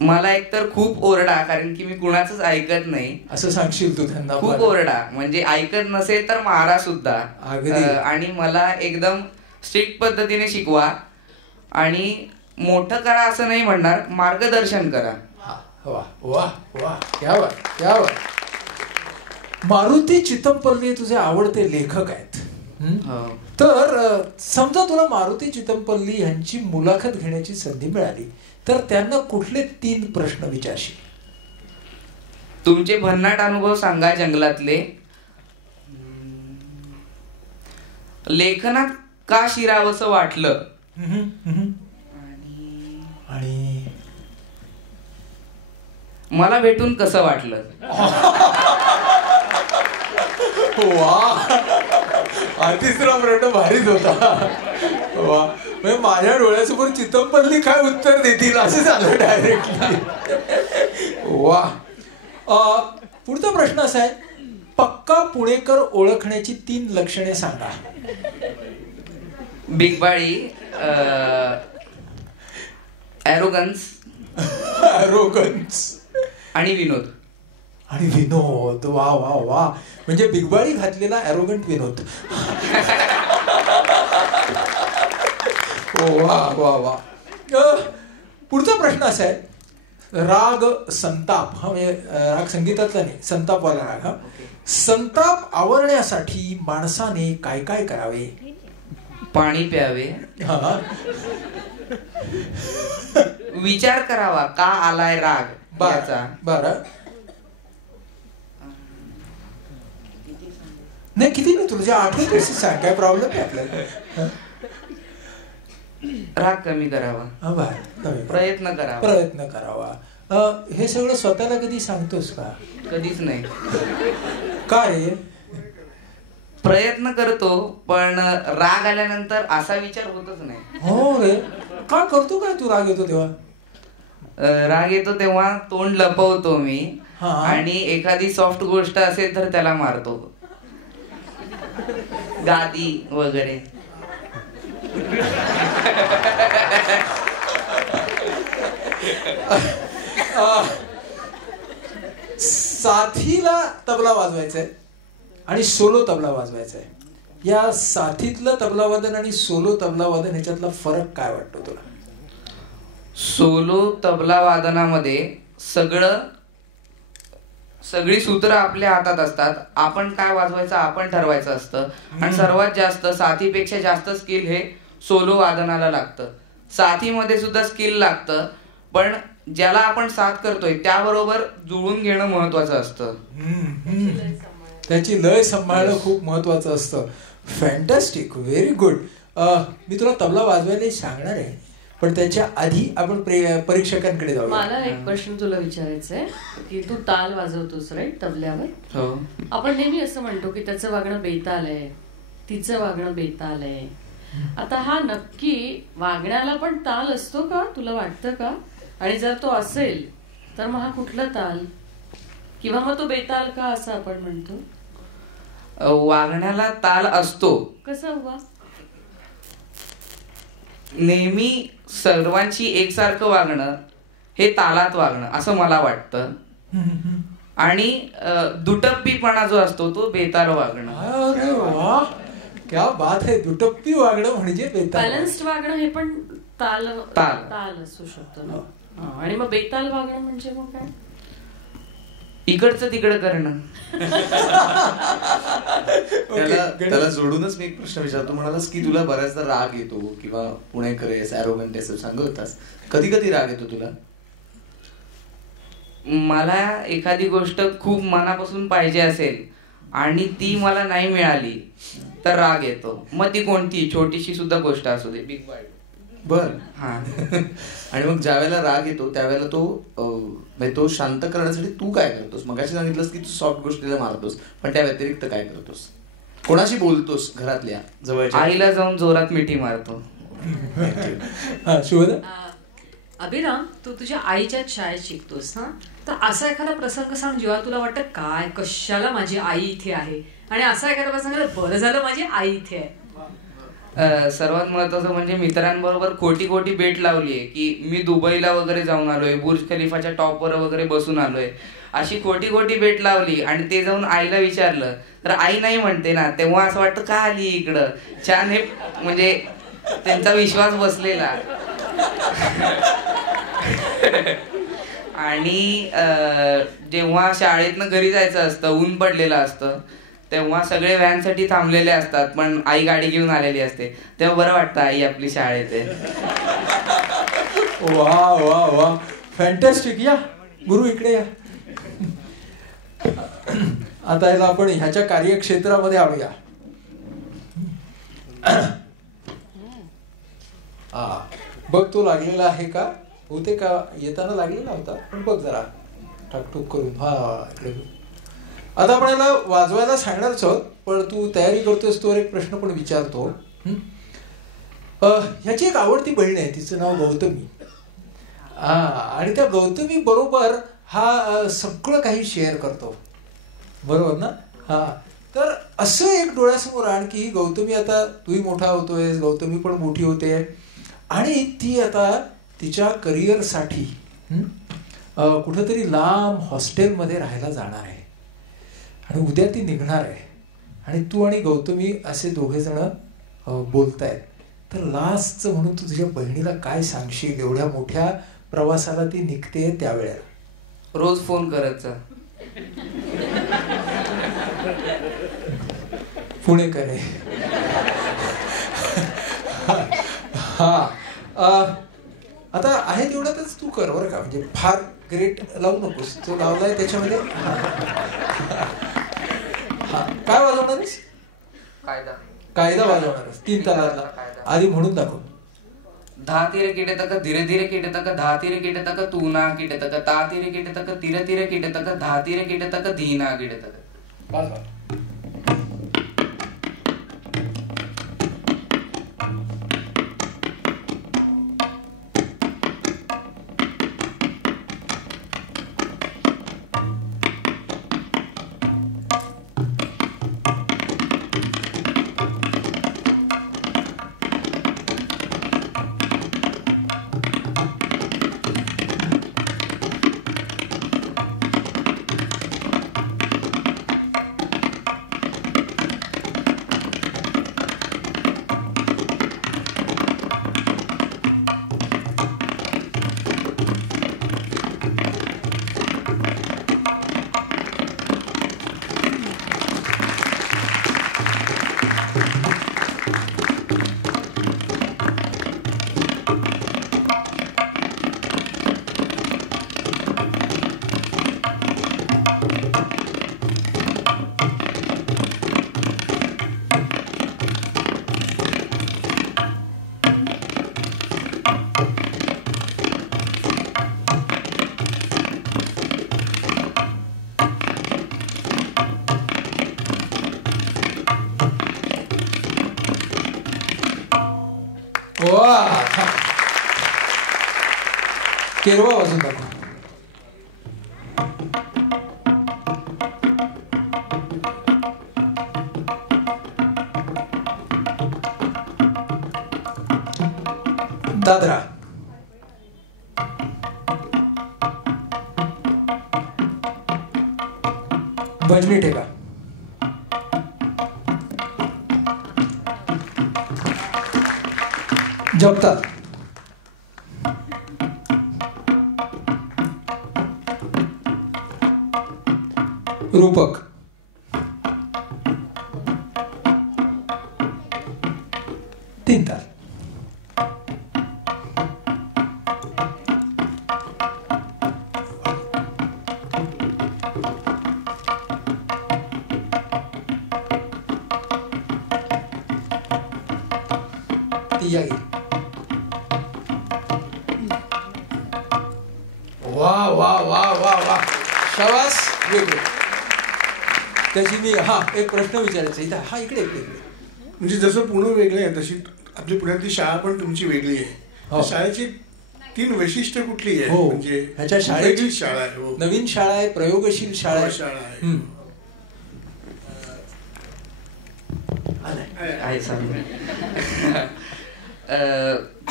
मला एकतर खूप ओरडा, कारण की मी कुणाचंच ऐकत नाही असं सांगशील तू त्यांना? खूप ओरडा, म्हणजे ऐकत नसेल तर मारा सुद्धा. आणि मला एकदम स्ट्रिक्ट पद्धतीने शिकवा आणि मोठं करा असं नाही म्हणणार, मार्गदर्शन करा. वा वा वा, क्या बात, क्या बात. मारुती चितमपल्ली तुझे आवडते लेखक आहेत. तर समजा तुला मारुती चितमपल्ली यांची मुलाखत घेण्याची संधी मिळाली, तर त्यांना कुठले 3 प्रश्न विचारशील? तुमचे भन्नाट अनुभव सांगा जंगलातले. लेखनात का शिरावंसं वाटलं? आणि मला भेटून कसं वाटलं? वा, तिसरा प्रश्न भारीच होता. वा, म्हणजे माझ्या डोळ्यासमोर चितमपल्ली काय उत्तर देतील असं झालं डायरेक्टली. वा. पुढचा प्रश्न असा आहे, पक्का पुणेकर ओळखण्याची 3 लक्षणे सांगा. बिगबाळी, ॲरोगन्स आणि विनोद. आणि विनोद, वा वा वा, म्हणजे बिगबाळी घातलेला ॲरोगंट विनोद. वा वा वा. पुढचा प्रश्न असा आहे, राग संताप, हा म्हणजे राग संगीतातला नाही, संतापवाला राग. हा, संताप आवरण्यासाठी माणसाने काय काय करावे? पाणी प्यावे, विचार करावा का आलाय राग. बरं, नाही किती नाही तुझ्या आठवत सांग, काय प्रॉब्लेम आहे आपल्याला? राग कमी करावा, प्रयत्न करावा. हे सगळं स्वतःला कधी सांगतोस का? कधीच नाही. का रे? प्रयत्न करतो पण राग आल्यानंतर असा विचार होतच नाही. हो रे, का करतो काय तू? राग येतो तेव्हा? राग येतो तेव्हा तोंड लपवतो मी आणि एखादी सॉफ्ट गोष्ट असेल तर त्याला मारतो, गादी वगैरे. साथीला तबला वाजवायचा आहे आणि सोलो तबला वाजवायचा आहे. या साथीतलं तबला वादन आणि सोलो तबला वादन ह्याच्यातला फरक काय वाटतो तुला? सोलो तबला वादनामध्ये सगळी सूत्र आपल्या हातात असतात. आपण काय वाजवायचं आपण ठरवायचं असतं. आणि सर्वात जास्त साथीपेक्षा जास्त स्किल हे सोलो वादनाला लागतं. साथीमध्ये सुद्धा स्किल लागतं, पण ज्याला आपण साथ करतोय त्याबरोबर जुळून घेणं महत्वाचं असतं. त्याची लय सांभाळणं खूप महत्वाचं असतं. Fantastic, very good. मी तुला तबला वाजवायला सांगणार आहे, पण त्याच्या आधी आपण परीक्षकांकडे जाऊ. मला एक प्रश्न तुला विचारायचा आहे की तू ताल वाजवतोस राईट तबल्यावर. हो. आपण नेहमी असं म्हणतो की त्याचं वागणं बेताल आहे, तिचं वागणं बेताल आहे. आता हा नक्की वागण्याला पण ताल असतो का, तुला वाटतं का? आणि जर तो असेल तर मग हा कुठला ताल, किंवा मग तो बेताल का असं आपण म्हणतो? वागण्याला ताल असतो. कसा हुआ? नेहमी सर्वांची एकसारखं वागणं हे तालात वागणं असं मला वाटतं. आणि दुटप्पीपणा जो असतो तो बेताल वागणं. अरे वा, क्या बात आहे. दुटप्पी वागणं म्हणजे बेताल. बॅलन्स्ड वागणं हे पण ताल असू शकतो ना. आणि मग बेताल वागणं म्हणजे मग काय? इकडचं तिकडं करणं. त्याला जोडूनच मी एक प्रश्न विचारतो. म्हणालास की तुला बऱ्याचदा राग येतो किंवा पुणेकर आहेस, ॲरोगंट असं सांगत होतास. कधी कधी राग येतो तुला? मला एखादी गोष्ट खूप मनापासून पाहिजे असेल आणि ती मला नाही मिळाली तर राग येतो. मग ती कोणती छोटीशी सुद्धा गोष्ट असू दे, बिग बाय. बर. हा. आणि मग ज्या वेळेला राग येतो त्यावेळेला तो शांत करण्यासाठी तू काय करतोस? मगाशी सांगितलंस की तू सॉफ्ट गोष्टीला मारतोस, पण त्या व्यतिरिक्त काय करतोस? कोणाशी बोलतोस? घरातल्या जवळच्या आईला जाऊन जोरात मिठी मारतो. अभिराम, तू तुझ्या आईच्या शाळेत शिकतोस ना, तर असा एखादा प्रसंग सांग जेव्हा तुला वाटतं काय कशाला माझी आई इथे आहे, आणि असा एखादा प्रसंग बरं झालं माझी आई इथे आहे. सर्वात महत्वाचं म्हणजे मित्रांबरोबर खोटी बेट लावलीये की मी दुबईला वगैरे जाऊन आलोय, बुर्ज खलिफाच्या टॉपवर वगैरे बसून आलोय, अशी खोटी बेट लावली आणि ते जाऊन आईला विचारलं तर आई नाही म्हणते ना, तेव्हा असं वाटतं का आली इकडं. छान. हे म्हणजे त्यांचा विश्वास बसलेला. आणि जेव्हा शाळेतनं घरी जायचं असतं, ऊन पडलेलं असतं, तेव्हा सगळे व्हॅनसाठी थांबलेले असतात, पण आई गाडी घेऊन आलेली असते, तेव्हा बरं वाटतं आई आपली शाळेत आहे. वा वा वा, फॅन्टॅस्टिक. या गुरु इकडे या. आता याला आपण ह्याच्या कार्यक्षेत्रामध्ये आणूया. बघ तो लागलेला आहे का? होते का? येताना लागलेला होता, पण बघ जरा ठाकठूक करून. हा, इकडे. आता आपण याला वाजवायला सांगणारच आहोत, पण तू तयारी करतोस तो एक प्रश्न पण विचारतो. ह्याची एक आवडती बहीण आहे, तिचं नाव गौतमी. आणि त्या गौतमी बरोबर हा सगळं काही शेअर करतो, बरोबर ना? तर असं एक डोळ्यासमोर आण की ही गौतमी, आता तूही मोठा होतोय, गौतमी पण मोठी होते आणि ती आता तिच्या करिअरसाठी कुठंतरी लांब हॉस्टेलमध्ये राहायला जाणार आहे. आणि उद्या ती निघणार आहे आणि तू आणि गौतमी असे दोघे जण बोलतायत. तर लास्टचं म्हणून तू तुझ्या बहिणीला काय सांगशील? एवढ्या मोठ्या प्रवासाला ती निघते त्यावेळेला. रोज फोन करायचा. पुणेकर आहे. आता आहे तेवढ्यातच तू कर बरं का, म्हणजे फार ग्रेट लावू नकोस. तो लावलाय त्याच्यामध्ये. काय वाजवणारच? कायदा वाजवणारच. 3 तालातला आधी म्हणून दाखव. धा तिरे कीटे तक धीरे धीरे कीटे तक धा तिरे कीटे तक तू ना कीटे तक ता तिरे कीटे तक तिरे तिरे कीटे तक धा तिरे कीटे तक धी ना कीटे तक. केरवा वाजून दाखव. दादरा. भजनी ठेका. जपता. रूपक. तीन ताल. तिया गे. वाह वाह वाह वाह वाह, शाबास. वेगळं. त्याची मी एक प्रश्न विचारायचा इथं. इकडे इकडे. म्हणजे जसं पुणे वेगळे आहे तशी आपली पुण्यातली शाळा पण तुमची वेगळी आहे. शाळेची 3 वैशिष्ट्य कुठली आहे? म्हणजे ह्याच्या शाळेची शाळा आहे, नवीन शाळा आहे, प्रयोगशील शाळा आहे.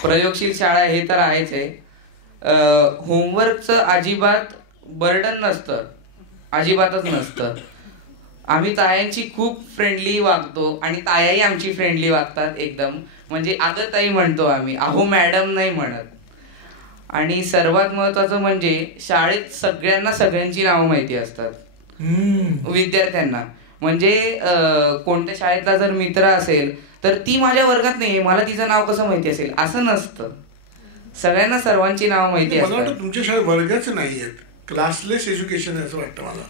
प्रयोगशील शाळा हे तर आहेच आहे. होमवर्कचं अजिबात बर्डन नसतं, अजिबातच नसतं. आम्ही तायांची खूप फ्रेंडली वागतो आणि तायाही आमची फ्रेंडली वागतात एकदम. म्हणजे अगं ताई म्हणतो आम्ही, अहो मॅडम नाही म्हणत. आणि सर्वात महत्वाचं म्हणजे शाळेत सगळ्यांना सगळ्यांची नावं माहिती असतात विद्यार्थ्यांना. म्हणजे कोणत्या शाळेतला जर मित्र असेल तर ती माझ्या वर्गात नाही, मला तिचं नाव कसं माहिती असेल असं नसतं. सगळ्यांना सर्वांची नावं माहिती असतात. तुमच्या शाळेत वर्गच नाही आहेत, क्लासलेस एज्युकेशन आहे असं वाटतं मला.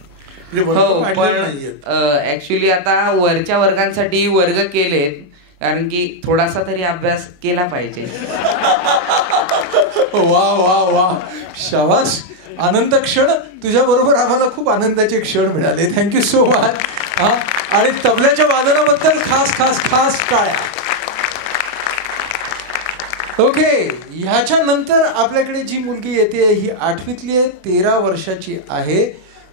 हो, पण ऍक्च्युली आता वरच्या वर्गांसाठी वर्ग केलेत, कारण की थोडासा तरी अभ्यास केला पाहिजे. वा वा वा, शाबास. आनंद क्षण तुझ्या बरोबर आम्हाला खूप आनंदाचे क्षण मिळाले. Thank you so much. आणि तबल्याच्या वादनाबद्दल खास खास खास टाळ्या. ओके, ह्याच्या नंतर आपल्याकडे जी मुलगी येते ही 8वीतली आहे, 13 वर्षाची आहे.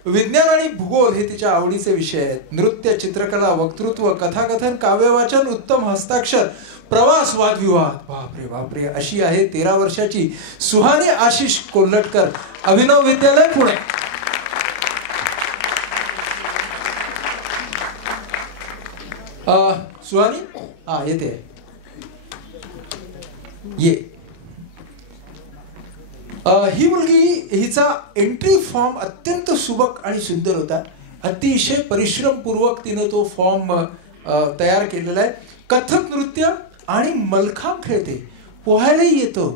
विज्ञान आणि भूगोल हे तिच्या आवडीचे विषय आहेत. नृत्य, चित्रकला, वक्तृत्व, कथाकथन, काव्यवाचन, उत्तम हस्ताक्षर, प्रवास, वादविवाद. बापरे बापरे, अशी आहे 13 वर्षाची सुहानी आशिष कोल्हटकर, अभिनव विद्यालय, पुणे. सुहानी येते, ये. ही मुलगी, हिचा एंट्री फॉर्म अत्यंत सुबक आणि सुंदर होता. अतिशय परिश्रमपूर्वक तिनं तो फॉर्म तयार केलेला आहे. कथक नृत्य आणि मलखांब खेळते, पोहायलाही येतो.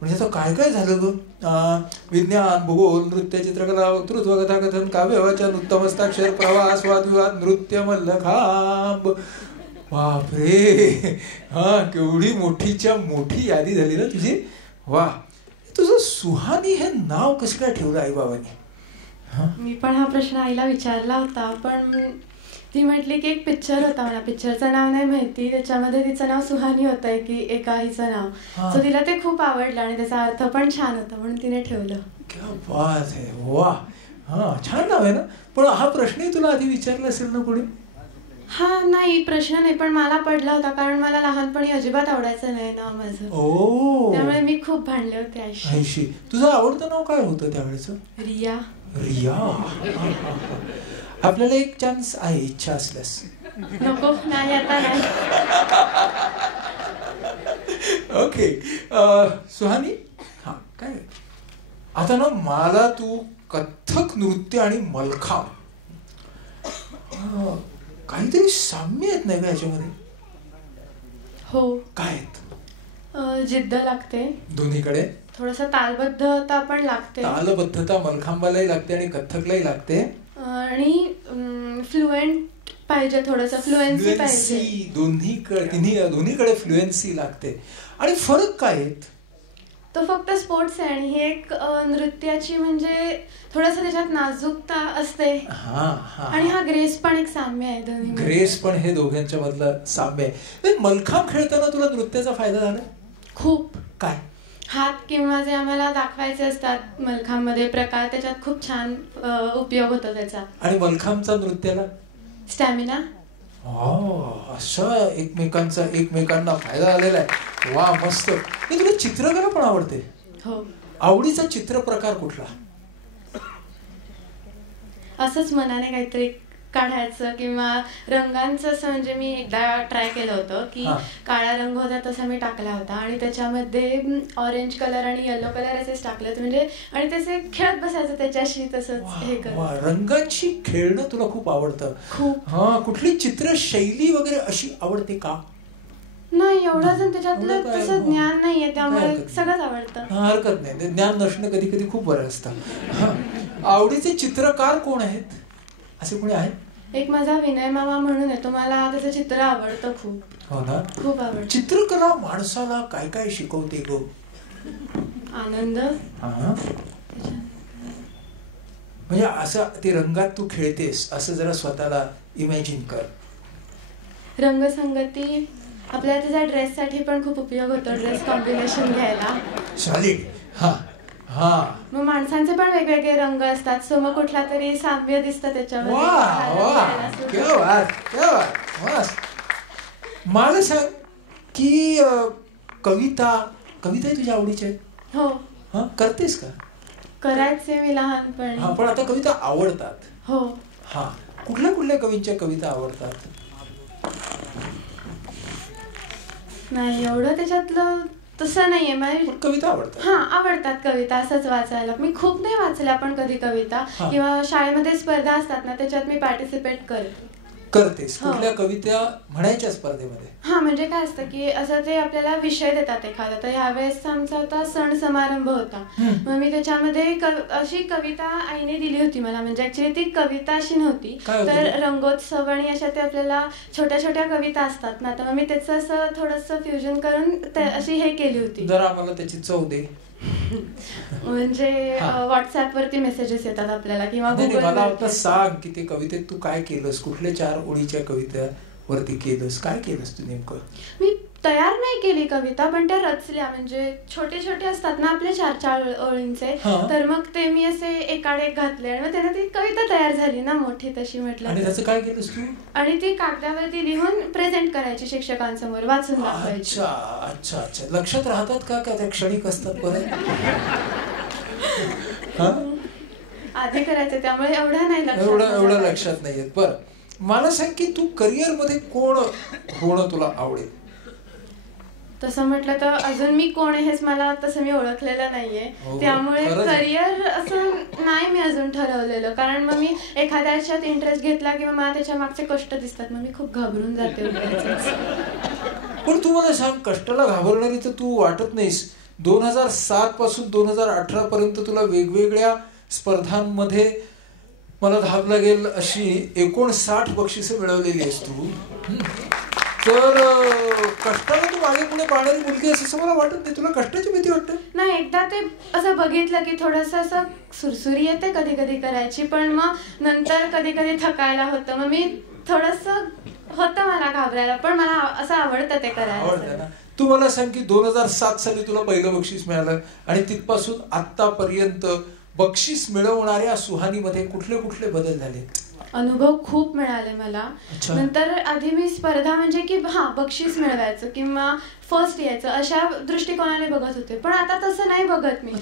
म्हणजे आता काय काय झालं ग. विज्ञान, भूगोल, नृत्य, चित्रकला, वक्तृत्व, कथाकथन, काव्यवाचन, उत्तम हस्ताक्षर, प्रवास, वादविवाद, नृत्य, मल्लखांब. बापरे, हा केवढी मोठीच्या मोठी यादी झाली ना तुझी. वा, तुझं सुहानी हे नाव कसं काय ठेवलं आई बाबांनी? मी पण हा प्रश्न आईला विचारला होता, पण ती म्हटली की एक पिक्चर होता, मला पिक्चरचं नाव नाही माहिती, त्याच्यामध्ये तिचं नाव सुहानी होतं की एका आईचं नाव. सो तिला ते खूप आवडलं आणि त्याचा अर्थ पण छान होता म्हणून तिने ठेवलं. क्या बात आहे, वा. हा, छान नाव आहे ना. पण हा प्रश्नही तुला आधी विचारला असेल ना कोणी? हा, नाही प्रश्न नाही, पण मला पडला होता कारण मला लहानपणी अजिबात आवडायचं नाही नाव माझं. त्यामुळे मी खूप भांडले होते आईशी. तुझं आवडतं नाव काय होतं त्यावेळेच? रिया. रिया. आपल्याला एक चान्स आहे, इच्छा असल्यास. नको, नाही आता नाही. ओके, सुहानी, हा काय आता ना मला तू कथ्थक नृत्य आणि मलखांब काहीतरी साम्य आहेत नाही का याच्यामध्ये? हो. काय आहेत? जिद्द लागते दोन्हीकडे, थोडस तालबद्धता पण लागते. तालबद्धता मलखांबालाही लागते आणि कथ्थकलाही लागते, आणि फ्लुएंट पाहिजे, थोडस फ्लुएन्सी पाहिजे. दोन्हीकडे फ्लुएन्सी लागते. आणि फरक काय आहेत? तो फक्त स्पोर्ट्स आहे आणि ही एक नृत्याची म्हणजे थोडस त्याच्यात नाजूकता असते. आणि हा ग्रेस पण एक साम्य आहे. दोन्ही ग्रेस पण हे दोघांच्या मधला साम्य आहे. मलखांब खेळताना तुला नृत्याचा फायदा झाला? खूप. काय? हात किंवा जे आम्हाला दाखवायचे असतात मलखांब मध्ये प्रकार, त्याच्यात खूप छान उपयोग होतो त्याचा. आणि मलखांबचा नृत्याला स्टॅमिना. असं एकमेकांना फायदा झालेला आहे. वा, मस्त. तुला चित्रकला पण आवडते? हो. आवडीचा चित्र प्रकार कुठला? असंच मनाने काहीतरी काढायचं किंवा रंगांचं, असं म्हणजे मी एकदा ट्राय केलं होतं की काळा रंग होता तसा मी टाकला होता आणि त्याच्यामध्ये ऑरेंज कलर आणि येलो कलर असेच टाकले होते म्हणजे, आणि त्याचे खेळत बसायचं त्याच्याशी तसंच हे करत. रंगाची खेळणं तुला खूप आवडतं? खूप. हा, कुठली चित्रशैली वगैरे अशी आवडते का? नाही, एवढं त्याच्यातलं तसं ज्ञान नाहीये, त्यामुळे सगळंच आवडतं. हरकत नाही, ज्ञान नसणं कधी कधी खूप बरं असतं. आवडीचे चित्रकार कोण आहेत? असे कोणी आहे? एक माझा विनय मामा म्हणून आहे, तो मला त्याचं चित्र आवडतं खूप. हो ना, खूप आवडतं. चित्रकला माणसाला काय काय शिकवते गो? आनंद. म्हणजे असं ते रंगात तू खेळतेस असं जरा स्वतःला इमॅजिन कर. रंगसंगती आपल्याला त्याच्या ड्रेससाठी पण खूप उपयोग होतो, ड्रेस कॉम्बिनेशन घ्यायला. सॉलिड. मग माणसांचे पण वेगवेगळे रंग असतात, सो मग कुठला तरी साम्य दिसतं त्याच्यामध्ये. मला सांग की कविता आहे तुझ्या आवडीच्या? हो. करतेस का? करायचे मी लहानपणी. पण आता कविता आवडतात? हो. कुठल्या कवींच्या कविता आवडतात? नाही, एवढं त्याच्यातलं तसं नाहीये. माझी कविता आवडतात? आवडतात कविता, असंच वाचायला. मी खूप नाही वाचल्या पण कधी कविता, किंवा शाळेमध्ये स्पर्धा असतात ना त्याच्यात मी पार्टिसिपेट करतेस. कुठल्या कविता म्हणायच्या स्पर्धेमध्ये? म्हणजे काय असतं की असं ते आपल्याला विषय देतात एखादा, तर यावेळेस आमचा होता सण समारंभ होता, मग मी त्याच्यामध्ये अशी कविता आईने दिली होती मला. म्हणजे ऍक्च्युली ती कविता अशी नव्हती, तर रंगोत्सव आणि अशा ते आपल्याला छोट्या छोट्या कविता असतात ना, तर मग मी त्याचं असं थोडंसं फ्युजन करून अशी हे केली होती. जरा आम्हाला त्याची चव दे. म्हणजे व्हॉट्सअप वरती मेसेजेस येतात आपल्याला किंवा मला आता सांग की ते कवितेत तू काय केलंस, कुठल्या 4 ओळीच्या कविता वरती केलंस, काय केलंस तू नेमकं? मी तयार नाही केली कविता, पण त्या रचल्या. म्हणजे छोटे छोटे असतात ना आपले 4 ओळींचे, तर मग ते मी असे एकाड एक घातले आणि मग त्याने ती कविता तयार झाली ना मोठी तशी. म्हटलं. आणि त्याचं काय केलंस तू? आणि ती कागदावरती लिहून प्रेझेंट करायची शिक्षकांसमोर, वाचून दाखवायची. अच्छा. लक्षात राहतात का त्या क्षणिक असतात परत? आधी करायचं त्यामुळे एवढं लक्षात नाही येत. बरं, मला सांग की तू करिअर मध्ये कोण होणं तुला आवडेल? तसं म्हटलं तर अजून मी कोण आहे हेच मला तसं मी ओळखलेलं नाहीये, त्यामुळे करिअर असं नाही मी अजून ठरवलेलं. कारण मग मी एखाद्याच्यात इंटरेस्ट घेतला किंवा मला त्याच्या मागचे कष्ट दिसतात, मग मी खूप घाबरून जाते. पण तू मला सांग, कष्टाला घाबरणारी तर तू वाटत नाहीस. 2007 पासून 2018 पर्यंत तुला वेगवेगळ्या स्पर्धांमध्ये मला धाव लागेल अशी 59 बक्षिसं मिळवलेली आहेस तू. तर कष्टाला तू मागे पुढे पाहणारी मुलगी असं मला वाटत नाही. तुला कष्टाची भीती वाटते? नाही, एकदा ते असं बघितलं की थोडस असं सुरसुरी येते कधी कधी करायची, पण मग नंतर कधी कधी थकायला होतं. मग मी थोडस होतं मला घाबरायला, पण मला असं आवडतं ते करायला. तू मला सांग की 2007 साली तुला पहिलं बक्षीस मिळालं आणि तिथपासून आतापर्यंत बक्षीस मिळवणाऱ्या सुहानीमध्ये कुठले कुठले बदल झाले? अनुभव खूप मिळाले मला. नंतर आधी मी स्पर्धा म्हणजे की बक्षीस मिळवायचं किंवा फर्स्ट यायचं अशा दृष्टिकोनाने बघत होते, पण आता तसं नाही बघत मी.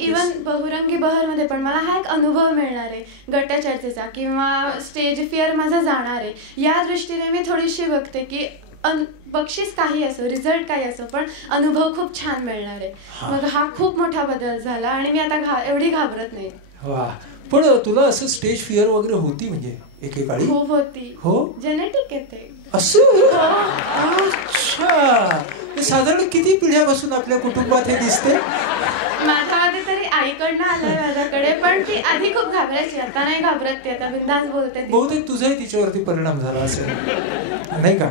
इव्हन बहुरंगी बहरमध्ये पण मला हा एक अनुभव मिळणार आहे गट चर्चेचा किंवा स्टेज फिअर माझा जाणार आहे, या दृष्टीने मी थोडीशी बघते की बक्षीस काही असो, रिझल्ट काही असो, पण अनुभव खूप छान मिळणार आहे. मग हा खूप मोठा बदल झाला आणि मी आता एवढी घाबरत नाही. वा, पण तुला असं स्टेज फिअर वगैरे होती म्हणजे एकेकाळी? खूप होती. हो, जेनेटिक येते असं. अच्छा, साधारण किती पिढ्यापासून आपल्या कुटुंबात हे दिसते? माझ्यामध्ये तरी आईकडनं आलंय माझ्याकडे, पण ती आधी खूप घाबरायची, आता नाही घाबरत ती, आता बिंदास बोलते. बहुतेक तुझाही तिच्यावरती परिणाम झाला असेल, नाही का?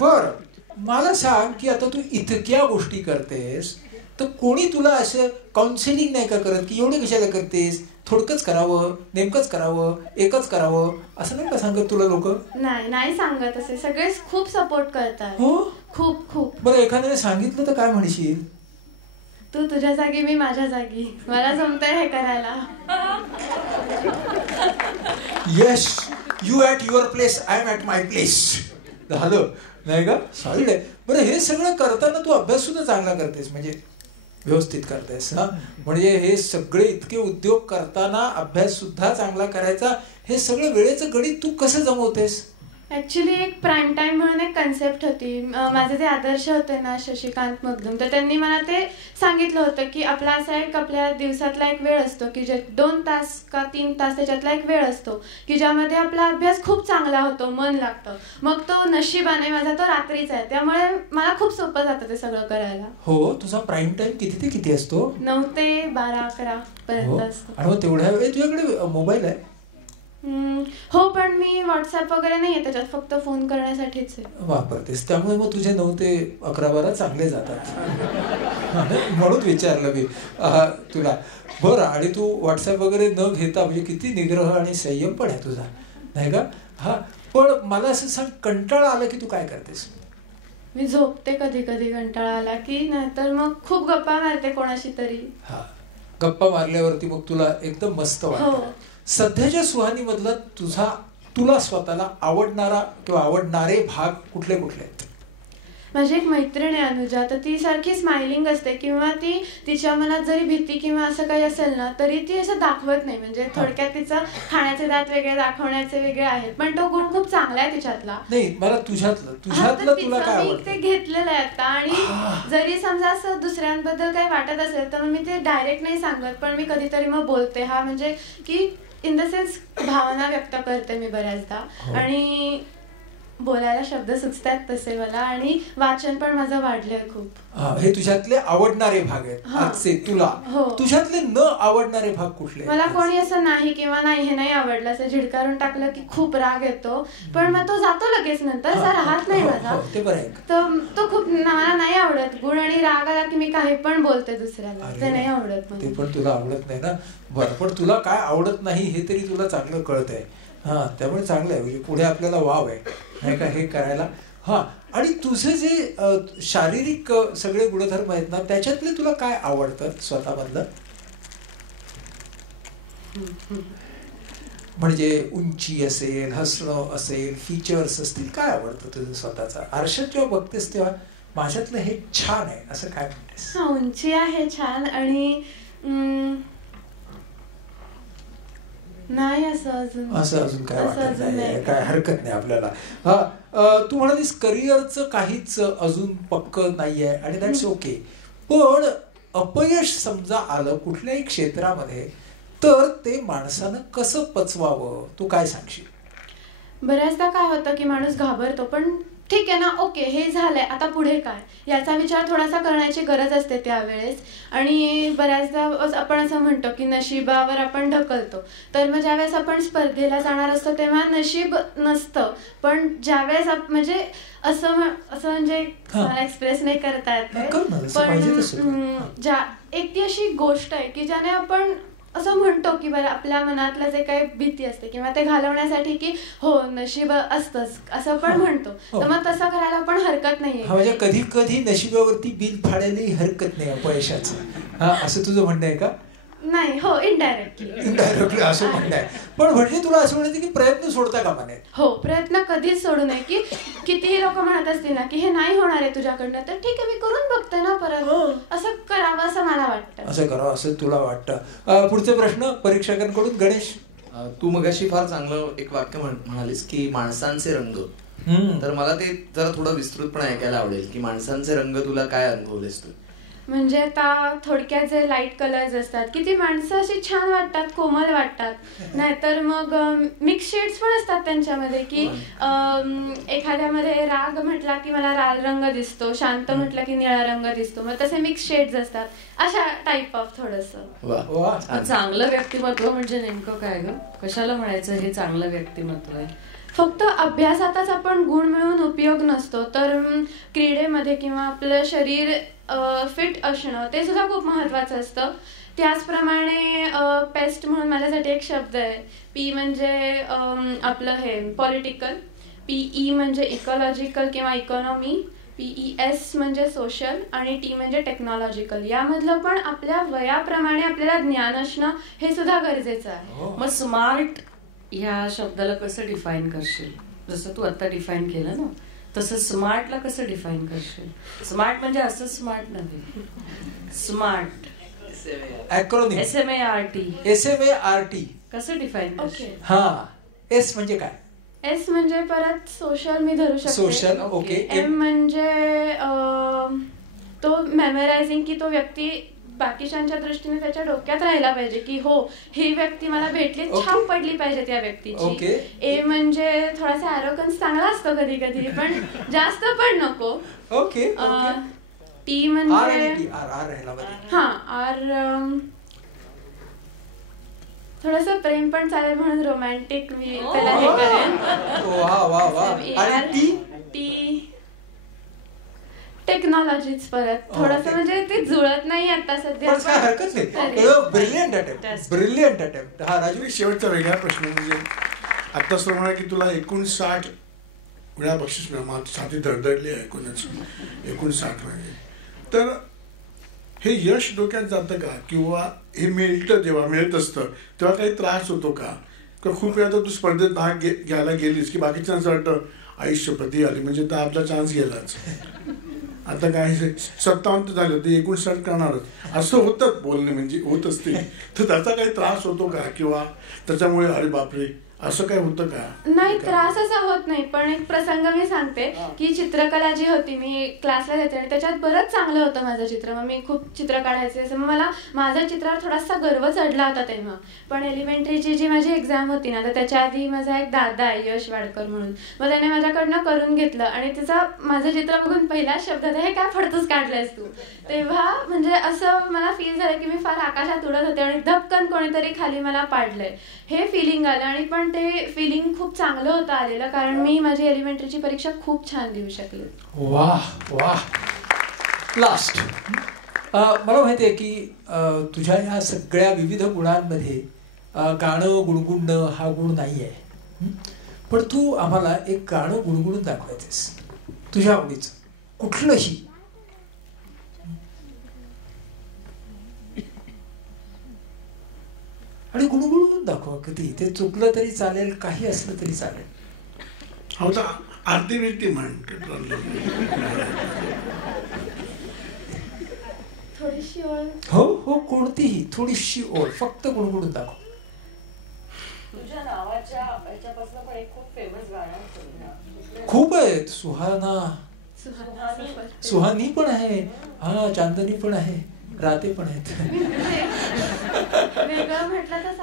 बर, मला सांग की आता तू इतक्या गोष्टी करतेस तर कोणी तुला असं काउन्सिलिंग नाही का करत की एवढे कशाला करतेस, थोडकंच करावं, नेमकंच करावं, एकच करावं, असं नाही का सांगत तुला लोक? नाही सांगत, असे सगळेच खूप सपोर्ट करतात. हो, खूप खूप. बरं, एखाद्याने सांगितलं तर काय म्हणशील? तू तुझ्या जागी, मी माझ्या जागी, मला जमतंय हे करायला. Yes, you at your place, I am at my place. झालं नाही का? सॉलिड आहे. बरं, हे सगळं करताना तू अभ्यास सुद्धा चांगला करतेस, म्हणजे व्यवस्थित करतेस ना? म्हणजे हे सगळे इतके उद्योग करताना अभ्यास सुद्धा चांगला करायचा, हे सगळं वेळेचं गणित तू कसं जमवतेस? ऍक्च्युली एक प्राईम टाइम म्हणून एक कन्सेप्ट होती. माझे ते आदर्श होते ना, शशिकांत मगदुम, तर त्यांनी मला ते सांगितलं होतं की आपला असा एक आपल्या दिवसातला एक वेळ असतो की जे 2 तास का 3 तास त्याच्यातला एक वेळ असतो की ज्यामध्ये आपला अभ्यास खूप चांगला होतो, मन लागतं. मग तो नशिबाने माझा तो रात्रीचा आहे, त्यामुळे मला खूप सोपं जातं ते सगळं करायला. हो, तुझा प्राईम टाइम किती ते किती असतो? 9 ते 12-11 पर्यंत असतो. आणि मग तेवढ्या वेळ तुझ्याकडे मोबाईल आहे? हो, पण मी व्हॉट्सअप वगैरे नाहीये त्याच्यात, फक्त फोन करण्यासाठीच वापरतेस, त्यामुळे मग तुझे 9 ते 11-12 चांगले जातात. म्हणून विचारलं मी तुला. बरं, आणि तू व्हॉट्सअप वगैरे न घेता म्हणजे किती निग्रह आणि संयम पण आहे तुझा, नाही का? पण मला असं सांग, कंटाळा आला की तू काय करतेस? मी झोपते कधी कधी कंटाळा आला की, नाहीतर मग खूप गप्पा मारते कोणाशी तरी. गप्पा मारल्यावरती मग तुला एकदम मस्त वाटतं. सध्याच्या सुहानी मधला तुला स्वतःला आवडणारा किंवा आवडणारे भाग कुठले कुठले आहेत? माझी एक मैत्रीण आहे अनुजा, तर ती सारखी स्माइलिंग असते किंवा ती तिच्या मनात जरी भीती किंवा असं काही असेल ना तरी ती असं दाखवत नाही. म्हणजे थोडक्यात तिचं खाण्याचे दात वेगळे, दाखवण्याचे वेगळे आहेत, पण तो गुण खूप चांगला आहे तिच्यातला. नाही, मला तुझ्यातलं तुला काय आवडतं? मी ते घेतलेलं आहे आता, आणि जरी समजा असं दुसऱ्यांबद्दल काही वाटत असेल तर मी ते डायरेक्ट नाही सांगत, पण मी कधीतरी मग बोलते. म्हणजे की इन द सेन्स भावना व्यक्त करते मी बऱ्याचदा, आणि बोलायला शब्द सुचतात तसे मला, आणि वाचन पण माझं वाढलंय खूप. हे तुझ्यातले आवडणारे भाग आहेत आजचे तुला. तुझ्यातले न आवडणारे भाग कुठले? मला कोणी असं नाही किंवा नाही हे नाही आवडलं असं झिडकारून टाकलं की खूप राग येतो, पण मग तो जातो लगेच, नंतर असा राहत नाही माझा. तर तो खूप मला नाही आवडत गुण, आणि राग आला की मी काही पण बोलते दुसऱ्याला, ते नाही आवडत. ते पण तुला आवडत नाही ना? बरं, पण तुला काय आवडत नाही हे तरी तुला चांगलं कळत आहे. त्यामुळे चांगलं आहे, म्हणजे पुढे आपल्याला वाव आहे नाही का हे करायला. आणि तुझे जे शारीरिक सगळे गुणधर्म आहेत ना, त्याच्यातले तुला काय आवडतं स्वतःमधलं? म्हणजे उंची असेल, हसणं असेल, फीचर्स असतील, काय आवडतं तुझं स्वतःचा? आरशात जेव्हा बघतेस तेव्हा माझ्यातलं हे छान आहे असं काय म्हणतेस? उंची आहे छान, आणि नाही असं अजून काय वाटत नाही, काय हरकत नाही आपल्याला. तू म्हणालीस करिअरचं काहीच अजून पक्क नाहीये, आणि दॅट्स ओके. पण अपयश समजा आलं कुठल्याही क्षेत्रामध्ये तर ते माणसानं कसं पचवावं, तू काय सांगशील? बऱ्याचदा काय होतं की माणूस घाबरतो, पण ठीक आहे ना, ओके हे झालंय, आता पुढे काय याचा विचार थोडासा करण्याची गरज असते त्यावेळेस. आणि बऱ्याचदा आपण असं म्हणतो की नशिबावर आपण ढकलतो. तर मग ज्यावेळेस आपण स्पर्धेला जाणार असतो तेव्हा नशीब नसतं, पण ज्यावेळेस म्हणजे असं म्हणजे मला एक्सप्रेस नाही करता येत, पण एक ती अशी गोष्ट आहे की ज्याने आपण असं म्हणतो की बरं आपल्या मनातलं जे काही भीती असते किंवा ते घालवण्यासाठी की हो नशीब असतंच असं पण म्हणतो, तर मग तसं करायला पण हरकत नाहीये. म्हणजे कधी कधी नशिबावरती बिल फाडायलाही हरकत नाही अपयशाचं, असं तुझं म्हणणं आहे का? नाही, हो, इनडायरेक्टली असं म्हणणं आहे. पण म्हणजे तुला असं म्हणायचं की प्रयत्न सोडता कामा नये. हो, प्रयत्न कधीच सोडू नये. की कितीही लोक म्हणत असतील ना की हे नाही होणार आहे तुझ्याकडनं, तर ठीक आहे मी करून बघते ना परत, असं करावं असं मला वाटतं. असं करावं असं तुला वाटतं. पुढचा प्रश्न परीक्षकांकडून गणेश. तू मगाशी फार चांगलं एक वाक्य म्हणालीस की माणसांचे रंग. तर मला ते जरा थोडं विस्तृतपणे ऐकायला आवडेल की माणसांचे रंग तुला काय अनुभवलेस तू? म्हणजे आता थोडक्यात जे लाईट कलर्स असतात की ती माणसं अशी छान वाटतात, कोमल वाटतात. नाहीतर मग मिक्स शेड्स पण असतात त्यांच्यामध्ये की एखाद्यामध्ये राग म्हटला की मला लाल रंग दिसतो, शांत म्हटलं की निळा रंग दिसतो, मग तसे मिक्स शेड्स असतात, अशा टाईप ऑफ थोडंसं. चांगलं व्यक्तिमत्व म्हणजे नेमकं काय ग? कशाला म्हणायचं हे चांगलं व्यक्तिमत्व आहे? फक्त अभ्यासातच आपण गुण मिळवून उपयोग नसतो, तर क्रीडेमध्ये किंवा आपलं शरीर फिट असणं ते सुद्धा खूप महत्त्वाचं असतं. त्याचप्रमाणे पेस्ट म्हणून माझ्यासाठी एक शब्द आहे. पी म्हणजे आपलं हे पॉलिटिकल, PE म्हणजे इकॉलॉजिकल किंवा इकॉनॉमी, PES म्हणजे सोशल आणि T म्हणजे टेक्नॉलॉजिकल. यामधलं पण आपल्या वयाप्रमाणे आपल्याला ज्ञान असणं हे सुद्धा गरजेचं आहे. मग स्मार्ट ह्या शब्दाला कसं डिफाईन करशील? जसं तू आता डिफाईन केलं ना, तसं स्मार्टला कसं डिफाईन करशील? स्मार्ट म्हणजे असं स्मार्ट नव्हे, स्मार्ट SMART कसं डिफाईन करशील? हा, S म्हणजे काय? S म्हणजे परत सोशल मी धरू शकते. Social, okay. M म्हणजे तो मेमोरायझिंग की तो व्यक्ती बाकीच्यांच्या दृष्टीने त्याच्या डोक्यात राहायला पाहिजे की हो ही व्यक्ती मला भेटली, छाप पडली पाहिजे त्या व्यक्तीची. A म्हणजे थोडासा ॲरोगन्स चांगला असतो कधी कधी, पण जास्त पण नको. ओके. T म्हणजे हा R थोडंसं प्रेम पण चालेल म्हणून रोमॅन्टिक मी त्याला हे करेन. T टेक्नॉलॉजीच परत थोडंसं म्हणजे ते जुळत नाही आता सध्या. हरकत नाही. Brilliant attempt. हा राजू, शेवटचा वेगळा प्रश्न म्हणजे आत्ताच म्हणा की तुला 59 वेळा बक्षीस मिळालं, छाती धडधडली आहे 59 म्हणजे. तर हे यश डोक्यात जातं का, किंवा हे मिळतं जेव्हा मिळत असतं तेव्हा काही त्रास होतो का? खूप वेळा तर तू स्पर्धेत भाग घ्यायला गेलीस की बाकीच्यांचं वाटतं आयुष्यपती आली म्हणजे तर आपला चान्स गेलाच, आता काय 57 झालं ते 59 करणारच, असं होतं बोलणे म्हणजे होत असते. तर त्याचा काही त्रास होतो का, किंवा त्याच्यामुळे अरे बापरे असं काय होतं का? नाही, त्रास असा होत नाही. पण एक प्रसंग मी सांगते की चित्रकला जी होती मी क्लासला जाते आणि त्याच्यात बरंच चांगलं होतं माझं चित्र, मग मी खूप चित्र काढायचे, असं मग मला माझ्या चित्रावर थोडासा गर्व चढला होता तेव्हा. पण एलिमेंटरीची जी माझी एक्झाम होती ना, तर त्याच्या आधी माझा एक दादा आहे यश वाडकर म्हणून, मग त्याने माझ्याकडनं करून घेतलं आणि त्याचा माझं चित्र बघून पहिला शब्द हे काय फडतूस काढलंयस तू. तेव्हा म्हणजे असं मला फील झालं की मी फार आकाशात उडत होते आणि धपकन कोणीतरी खाली मला पाडलंय, हे फिलिंग आलं. आणि पण ते फिलिंग खूप चांगलं होतं आलेलं, कारण मी माझी एलिमेंटरीची परीक्षा खूप छान देऊ शकले. वाह वाह. लास्ट, मला माहिती आहे की तुझ्या ह्या सगळ्या विविध गुणांमध्ये गाणं गुणगुणणं हा गुण नाही आहे, पण तू आम्हाला एक गाणं गुणगुणून दाखवायचंस तुझ्या आवडीचं कुठलंही. आणि गुणगुणून दाखवा, कधी ते चुकलं तरी चालेल, काही असलं तरी चालेल. हो तर आरती बिरती म्हण, थोडीशी ओळ. हो हो, कोणतीही थोडीशी ओळ, फक्त गुणगुणून दाखव. तुझ्या नावाच्या याच्यापासून पण एक खूप फेमस गाणं खूप आहेत. सुहानी पण आहे, हा चांदनी पण आहे, राते पण आहेत.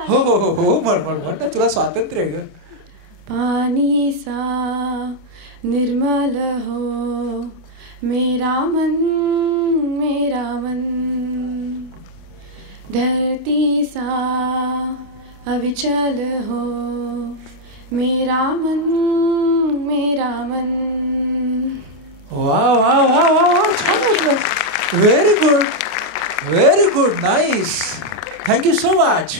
हो हो हो, म्हण तुला स्वातंत्र्य आहे ग. पाणी सा निर्मल हो मेरा मन, मेरा मन, धरती सा अविचल हो मेरा मन, मेरा मन. वा वा वा वा वा, छान वाटलं. Very good, very good, nice. Thank you so much.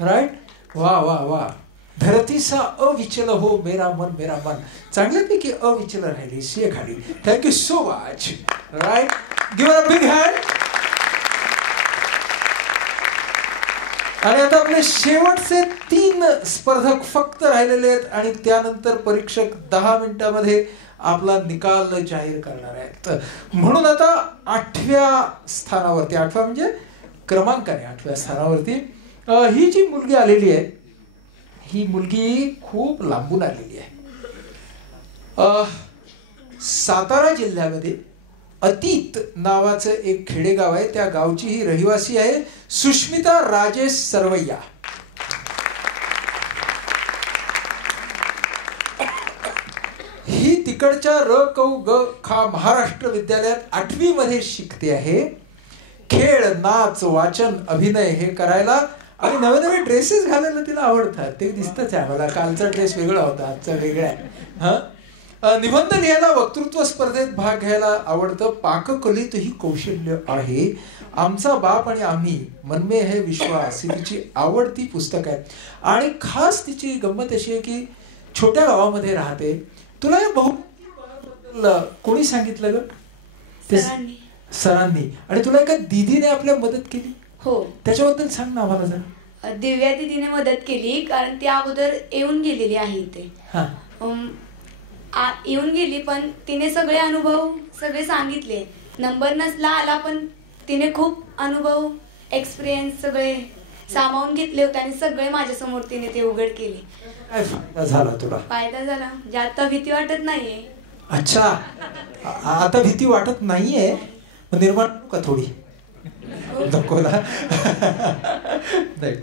Right. वा वा वा. धरतीसा अविचल हो मेरा मन, मेरा मन. चांगल्यापैकी अविचल राहिली, सी खाली. Thank you so much. Right. Give a big hand. आणि आता आपले शेवटचे 3 स्पर्धक फक्त राहिलेले आहेत आणि त्यानंतर परीक्षक 10 मिनिटांमध्ये आपला निकाल जाहीर करणार आहेत. म्हणून आता 8व्या स्थानावरती, 8व्या म्हणजे क्रमांकाने 8व्या स्थानावरती ही जी मुलगी आलेली आहे, ही मुलगी खूप लांबून आलेली आहे. सातारा जिल्ह्यामध्ये अतीत नावाचं एक खेडेगाव आहे, त्या गावची ही रहिवासी आहे सुष्मिता राजेश सरवैया. ही तिकडच्या क.ग.ख. महाराष्ट्र विद्यालयात 8वी मध्ये शिकते आहे. खेळ, नाच, वाचन, अभिनय हे करायला आणि नवे नवे ड्रेसेस घालायला तिला आवडतात. ते दिसतच आहे मला. कालचा ड्रेस वेगळा होता, आजचा वेगळा आहे. निबंध लिहायला, वक्तृत्व स्पर्धेत भाग घ्यायला आवडतं. पाककलेतही कौशल्य आहे. आमचा बाप आणि आम्ही, मनमे है विश्वास ही तिची आवडती पुस्तक आहे. आणि खास तिची गंमत अशी आहे की छोट्या गावामध्ये राहते. तुला या बहु कोणी सांगितलं ग? सरांनी. आणि तुला एका दीदीने आपल्या मदत केली. हो. त्याच्याबद्दल सांग ना आम्हाला जरा. दिव्या दीदीने मदत केली, कारण ती अगोदर येऊन गेलेली आहे इथे. येऊन गेली, पण तिने सगळे अनुभव सगळे सांगितले. नंबर नसला आला, पण तिने खूप अनुभव, एक्सपिरियन्स सगळे सामावून घेतले होते आणि सगळे माझ्यासमोर तिने ते उघड केले. काय फायदा झाला तुला? फायदा झाला, म्हणजे आता भीती वाटत नाहीये. अच्छा, आता भीती वाटत नाहीये. निर्माण का थोडी नको ना. नाही,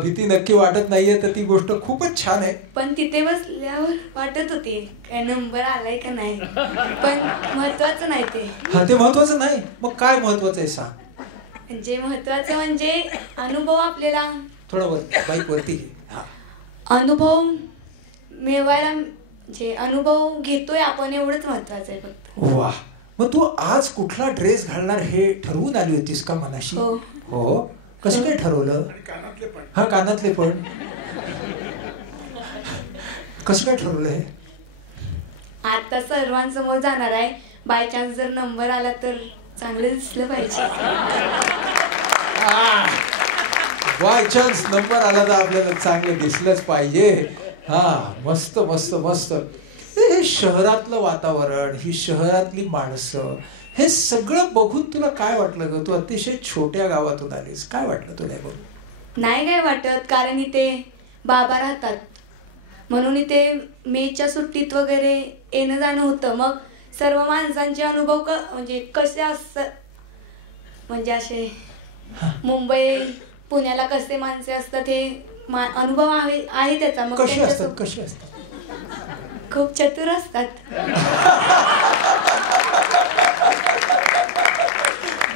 भीती नक्की वाटत नाहीये, तर ती गोष्ट खूपच छान आहे. पण तिथे बसल्यावर वाटत होती काय नंबर आलाय का नाही, पण महत्वाचं नाही ते. हा, ते महत्वाचं नाही. मग काय महत्वाचं आहे सांग. म्हणजे महत्वाचं म्हणजे अनुभव आपल्याला थोडा बाईक वरती घे. अनुभव मिळवायला, म्हणजे अनुभव घेतोय आपण, एवढंच महत्वाचं आहे फक्त. वा. मग तू आज कुठला ड्रेस घालणार हे ठरवून आली होतीस का मनाशी? हो. कसं काय ठरवलं? हा, कानातले पण. कसं काय ठरवलं हे? आता सर्वांसमोर जाणार आहे. बाय चान्स जर नंबर आला तर चांगलं दिसलं पाहिजे. बाय चान्स नंबर आला तर आपल्याला चांगलं दिसलंच पाहिजे. हा, मस्त मस्त मस्त. हे शहरातलं वातावरण, ही शहरातली माणसं, हे सगळं बघून तुला काय वाटलं ग? तू अतिशय छोट्या गावातून आलीस, काय वाटलं तुला बघून? नाही काय वाटत, कारण इथे बाबा राहतात, म्हणून इथे मेच्या सुट्टीत वगैरे येणं जाणं होतं. मग सर्व माणसांचे अनुभव म्हणजे कसे असतात, म्हणजे असे मुंबई पुण्याला कसे माणसे असतात हे अनुभव आहे त्याचा. मग कसे असतात? खूप चतुर असतात.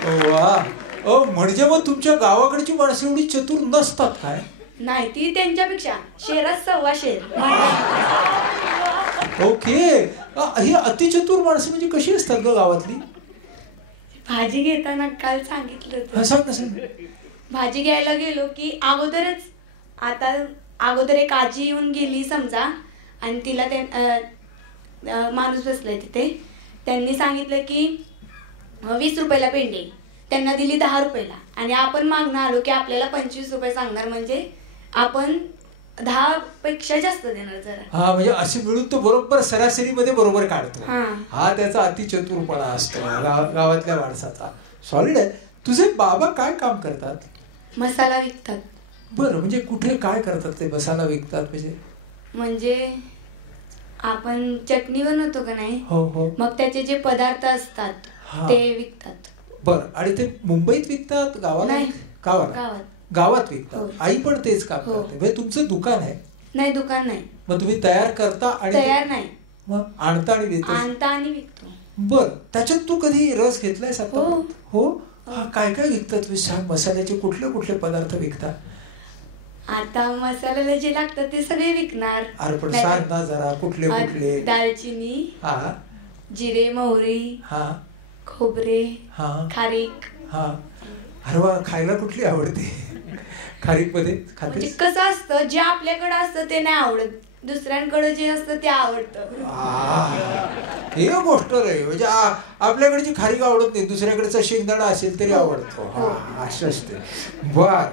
वा. म्हणजे मग तुमच्या गावाकडची माणसं एवढी चतुर नसतात काय? नाही, ती त्यांच्यापेक्षा शेरात 1.25 शेर. ओके. ही अतिचतुर माणसं म्हणजे कशी असतात ग गावातली? भाजी घेताना काल सांगितलं होतं. सांग. भाजी घ्यायला गेलो की अगोदर एक आजी येऊन गेली समजा, आणि तिला ते माणूस बसलाय तिथे, त्यांनी सांगितलं की 20 रुपयाला पेंडी, त्यांना दिली 10 रुपयाला, आणि आपण मागणं आलो की आपल्याला 25 रुपये सांगणार, म्हणजे आपण 10 पेक्षा जास्त देणार जरा. हा, म्हणजे असे मिळून तो बरोबर सरासरीमध्ये बरोबर काढतो. हा त्याचा अतिचतुरपणा असतो गावातल्या माणसाचा. सॉलिड आहे. तुझे बाबा काय काम करतात? मसाला विकतात. बरं, म्हणजे कुठे काय करतात ते मसाला विकतात? म्हणजे आपण चटणी बनवतो का नाही, हो, मग त्याचे जे पदार्थ असतात ते विकतात. बरं. आणि ते मुंबईत विकतात गावात? गावात विकतात. आई पण तेच काम करते. म्हणजे तुमचं दुकान आहे? नाही, दुकान नाही. मग तुम्ही तयार करता? आणि तयार नाही, मग आणता आणि देतो. आणता आणि विकतो. बर, त्याच्यात तू कधी रस घेतलायस आता? हो. हो. काय काय विकतात तुम्ही सांग. मसाल्याचे कुठले कुठले पदार्थ विकता? आता मसाल्याला जे लागतात ते सगळे विकणार. अरे पण सांग ना जरा कुठले कुठले. दालचिनी, हा, जिरे, मोहरी, हा, खोबरे, हा, खारीक. हा. अरे वा, खायला कुठली आवडते खारीक मध्ये? म्हणजे कसं असतं, जे आपल्याकडे असतं ते नाही आवडत, दुसऱ्यांकडे जे असतं ते आवडतं. हे गोष्ट रे, म्हणजे आपल्याकडची खारीक आवडत नाही, दुसऱ्याकडचा शेंगदाणा असेल तरी आवडतो. असं असते. बर,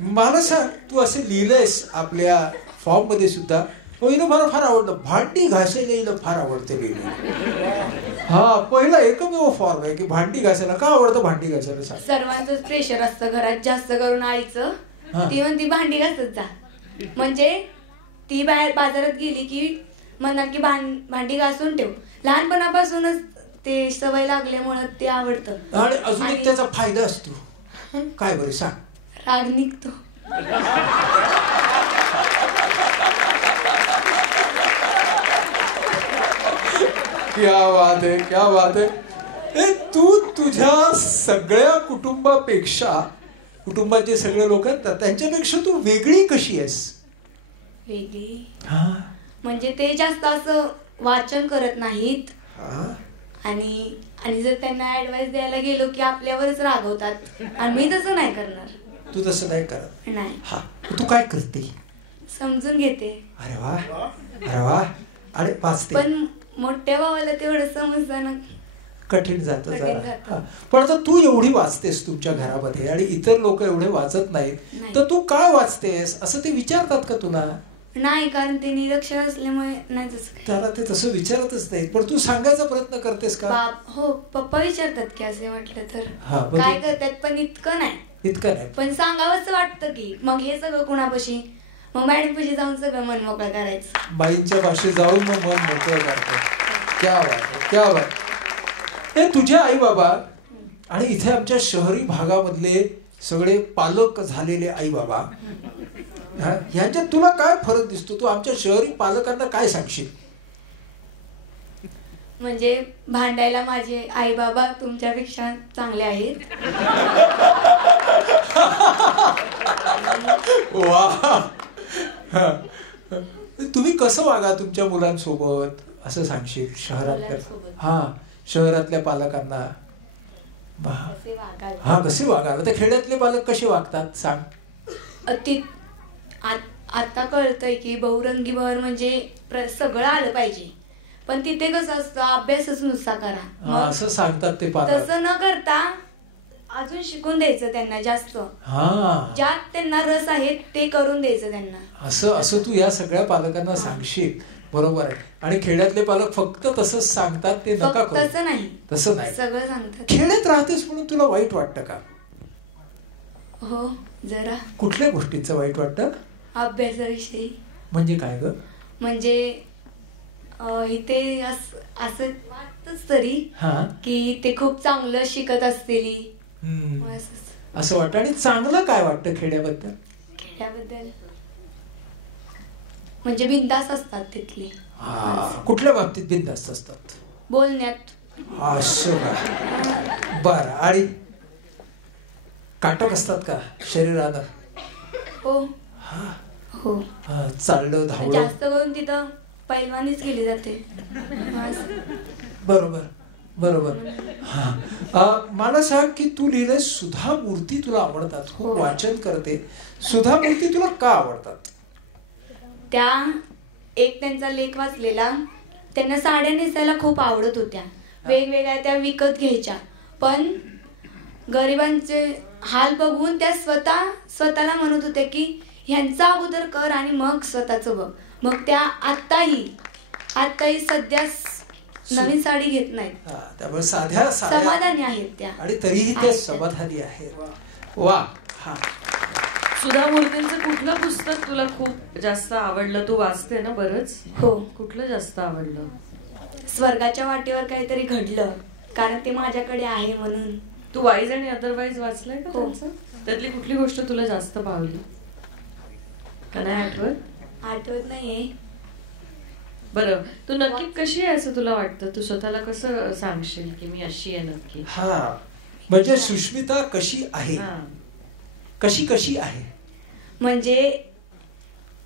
मला सांग, तू असं लिहिलंयस आपल्या फॉर्म मध्ये सुद्धा, पहिलं मला फार आवडलं, भांडी घासायला हिला फार आवडते लिहिलं. हा, पहिला एकमेव फॉर्म आहे की भांडी घासायला. का आवडतं भांडी घासायला सांग? सर्वांचंच प्रेशर असतं घरात, जास्त करून आईचं. ती म्हणती भांडी घासत जा, म्हणजे ती बाहेर बाजारात गेली की म्हणणार की भांडी घासून ठेव. लहानपणापासूनच ते सवय लागल्यामुळं ते आवडतं. आणि अजून एक त्याचा फायदा असतो. काय बरं सांग? राग निघतो. क्या बात आहे, क्या बात आहे. तू तुझ्या सगळ्या कुटुंबापेक्षा, कुटुंबात जे सगळे लोक आहेत त्यांच्यापेक्षा तू वेगळी कशी आहेस? वेगळी म्हणजे ते जास्त असं वाचन करत नाहीत, आणि जर त्यांना ऍडवाइस द्यायला गेलो की आपल्यावरच रागवतात, आणि मी तसं नाही करणार. तू तसं नाही करत? नाही. हा, तू काय करते? समजून घेते. अरे वा, अरे वा. अरे वाचते. पण मोठ्या भावाला तेवढं समजणं कठीण जातं जरा. पण आता तू एवढी वाचतेस तुमच्या घरामध्ये आणि इतर लोक एवढे वाचत नाहीत, तर तू काय वाचतेस असं ते विचारतात का तुला? नाही, कारण ते निरक्षर असल्यामुळे नाही तसं. त्याला ते तसं विचारतच नाही. पण तू सांगायचा प्रयत्न करतेस का? हो, पप्पा विचारतात की असे म्हटलं तर काय करतात, पण इतकं नाही. इतकं नाही, पण सांगावंच वाटतं की मग हे सगळं कुणापाशी, मग मॅडम पाशी जाऊन सगळं मन मोकळं करायचं. बाईंच्या भाषेत जाऊन मग मन मोकळं करतो. क्या बात, क्या बात. हे तुझे आई बाबा आणि इथे आमच्या शहरी भागामधले सगळे पालक झालेले आई बाबा, ह्यांच्यात तुला काय फरक दिसतो? तू आमच्या शहरी पालकांना काय सांगशील? म्हणजे भांडायला माझे आई बाबा तुमच्यापेक्षा चांगले आहेत. वा. तुम्ही कसं वागा तुमच्या मुलांसोबत असं सांगशील शहरातल्या? हा, शहरातल्या पालकांना कसे वागाल? ते खेड्यातले पालक कसे वागतात सांग. आता कळतंय की बहुरंगी बहर म्हणजे सगळं आलं पाहिजे, पण तिथे कसं असतं, अभ्यासच नुसता करा असं सांगतात ते पालक. तसं न करता अजून शिकून द्यायचं त्यांना, जास्त ज्यात त्यांना रस आहे ते करून द्यायचं त्यांना. असं तू या सगळ्या पालकांना सांगशील. बरोबर आहे. आणि खेड्यातले पालक फक्त तसंच सांगतात, ते नका करू. तसं नाही, तसं नाही, सगळं सांगतात. खेड्यात राहतेस म्हणून तुला वाईट वाटतं का? हो, जरा. कुठल्या गोष्टीचं वाईट वाटतं? अभ्यासाविषयी. म्हणजे काय ग? म्हणजे इथे असं वाटतच तरी की ते खूप चांगलं शिकत असतील असं वाटतं. आणि चांगलं काय वाटतं खेड्याबद्दल? खेड्याबद्दल म्हणजे बिनधास्त असतात तिथले. कुठल्या बाबतीत बिनधास्त असतात? बोलण्यात. असं का? बरं. आणि काटक असतात का शरीरानं? हो हो. चाललं धावलं जास्त करून तिथं पैलवानीच केली जाते. बरोबर बरोबर. मला सांग की तू लिहिलंय सुधा मूर्ती तुला आवडतात, खूप वाचन करते. सुधा मूर्ती तुला का आवडतात? एक त्यांचा लेख वाचलेला, त्यांना साड्या नेसायला खूप आवडत होत्या, वेगवेगळ्या त्या विकत घ्यायच्या, पण गरिबांचे हाल बघून त्या स्वतःला म्हणत होत्या की ह्यांचा अगोदर कर आणि मग स्वतःचं बघ. मग त्या आत्ताही सध्या नवीन साडी घेत नाहीत, त्यामुळे साध्या समाधानी आहेत त्या, आणि तरीही त्या समाधानी आहेत. वा. सुधा मूर्तींचं कुठलं पुस्तक तुला खूप जास्त आवडलं? तू वाचते ना बरंच? हो. कुठलं जास्त आवडलं? स्वर्गाच्या वाटेवर काहीतरी घडलं, कारण ते माझ्याकडे आहे म्हणून. तू वाईज आणि अदरवाईज वाचलंय का त्यांचं? त्यातली कुठली गोष्ट तुला जास्त पावली का? नाही आठवत? आठवत नाहीये. बरं, तू नक्की कशी आहे असं तुला वाटतं? तू स्वतःला कसं सांगशील की मी अशी आहे नक्की? हा, म्हणजे सुष्मिता कशी आहे, कशी कशी आहे? म्हणजे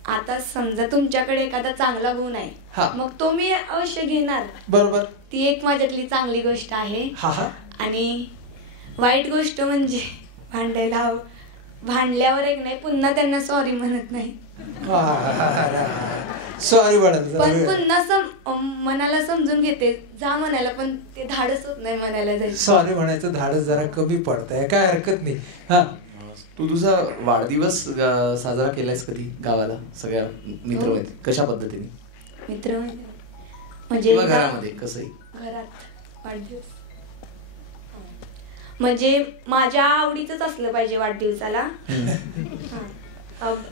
आता समजा तुमच्याकडे एखादा चांगला गुण आहे, मग तो मी अवश्य घेणार. बरोबर, ती एक माझ्यातली चांगली गोष्ट आहे. हा. आणि वाईट गोष्ट म्हणजे भांडल्यावर एक नाही, पुन्हा त्यांना सॉरी म्हणत नाही. सॉरी पण पुन्हा मनाला समजून घेते, जा म्हणायला, पण ते धाडस होत नाही म्हणायला जायचं. सॉरी म्हणायचं धाडस जरा कमी पडतंय, काय हरकत नाही. हा, तू तुझा वाढदिवस साजरा केलायस कधी गावाला सगळ्या मित्र कशा पद्धतीने? मित्र म्हणजे घरामध्ये कसंही? घरात वाढदिवस म्हणजे माझ्या आवडीच असलं पाहिजे वाढदिवसाला.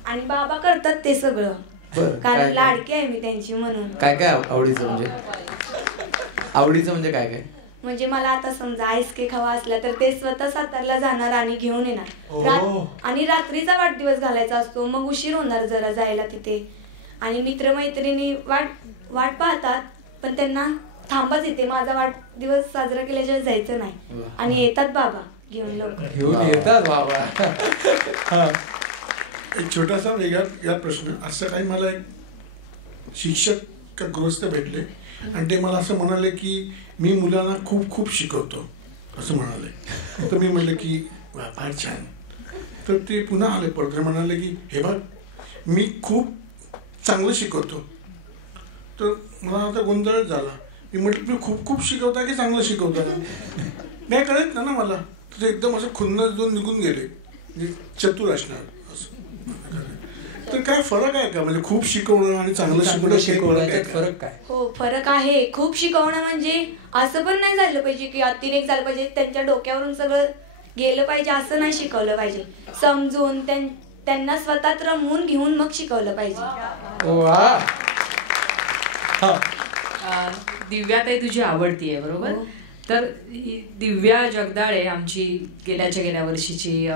आणि बाबा करतात ते सगळं, कारण लाडकी आहे मी त्यांची म्हणून. काय काय आवडीचं म्हणजे? आवडीचं म्हणजे काय काय? म्हणजे मला आता समजा आईस केक हवा असला तर ते स्वतः सातारला जाणार आणि घेऊन येणार. आणि रात्रीचा वाढदिवस घालायचा असतो, मग उशीर होणार जरा जायला तिथे. आणि मित्रमैत्रिणी वाट पाहतात, पण त्यांना थांबाच येते, माझा वाढदिवस साजरा केल्याशिवाय जायचं नाही. आणि येतात बाबा घेऊन, लवकर घेऊन येतात बाबा. एक छोटासा वेगळा प्रश्न. असं काही मला एक शिक्षक का गृहस्थ भेटले आणि ते मला असं म्हणाले की मी मुलांना खूप खूप शिकवतो असं म्हणाले. तर मी म्हणलं की फार छान. तर ते पुन्हा आले परत म्हणाले की हे बघ मी खूप चांगलं शिकवतो. तर मला आता गोंधळ झाला. मी म्हटलं तुम्ही खूप खूप शिकवता की चांगलं शिकवता? नाही कळत ना मला. तर एकदम असं खुन्नस दोन निघून गेले, म्हणजे चतुर असणार असं. तर काय फरक आहे का, म्हणजे खूप शिकवणं आणि चांगलं शिकवण्यात फरक काय? हो, फरक आहे. खूप शिकवणं म्हणजे असं पण नाही झालं पाहिजे की अतिरेक झालं पाहिजे, त्यांच्या डोक्यावरून सगळं गेलं पाहिजे असं नाही शिकवलं पाहिजे. समजून त्यांना स्वतःत रमवून घेऊन मग शिकवलं पाहिजे. दिव्याताई तुझी आवडती आहे बरोबर? तर दिव्या जगदाळे आमची गेल्या वर्षीची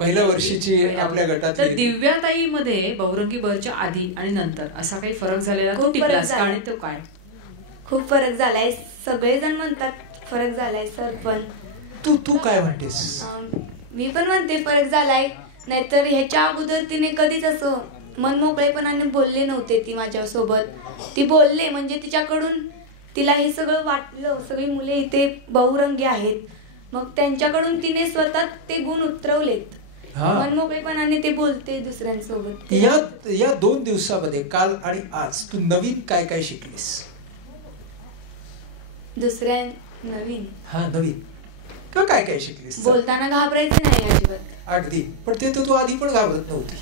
पहिल्या वर्षीची आपल्या गटात. तर दिव्याताई मध्ये बहुरंगी बहरच्या आधी आणि नंतर असा काही फरक झालेला तो टिपलास का आणि तो काय? खूप फरक झालाय. सगळेजण म्हणतात फरक झालाय सर, पण तू काय म्हणतेस? मी पण म्हणते फरक झालाय. नाहीतर ह्याच्या अगोदर तिने कधीच असं मन मोकळेपणाने बोलले नव्हते. ती माझ्यासोबत ती बोलले म्हणजे तिच्याकडून तिला हे सगळं वाटलं. सगळी मुले इथे बहुरंगी आहेत, मग त्यांच्याकडून तिने स्वतः ते गुण उतरवलेत. मनमोकळेपणाने ते बोलते दुसऱ्यांसोबत. या 2 दिवसामध्ये काल आणि आज तू नवीन काय काय शिकलीस? नवीन किंवा काय काय शिकलीस? बोलताना घाबरायचं नाही अजिबात. अगदी. पण ते तर तू आधी पण घाबरत नव्हती.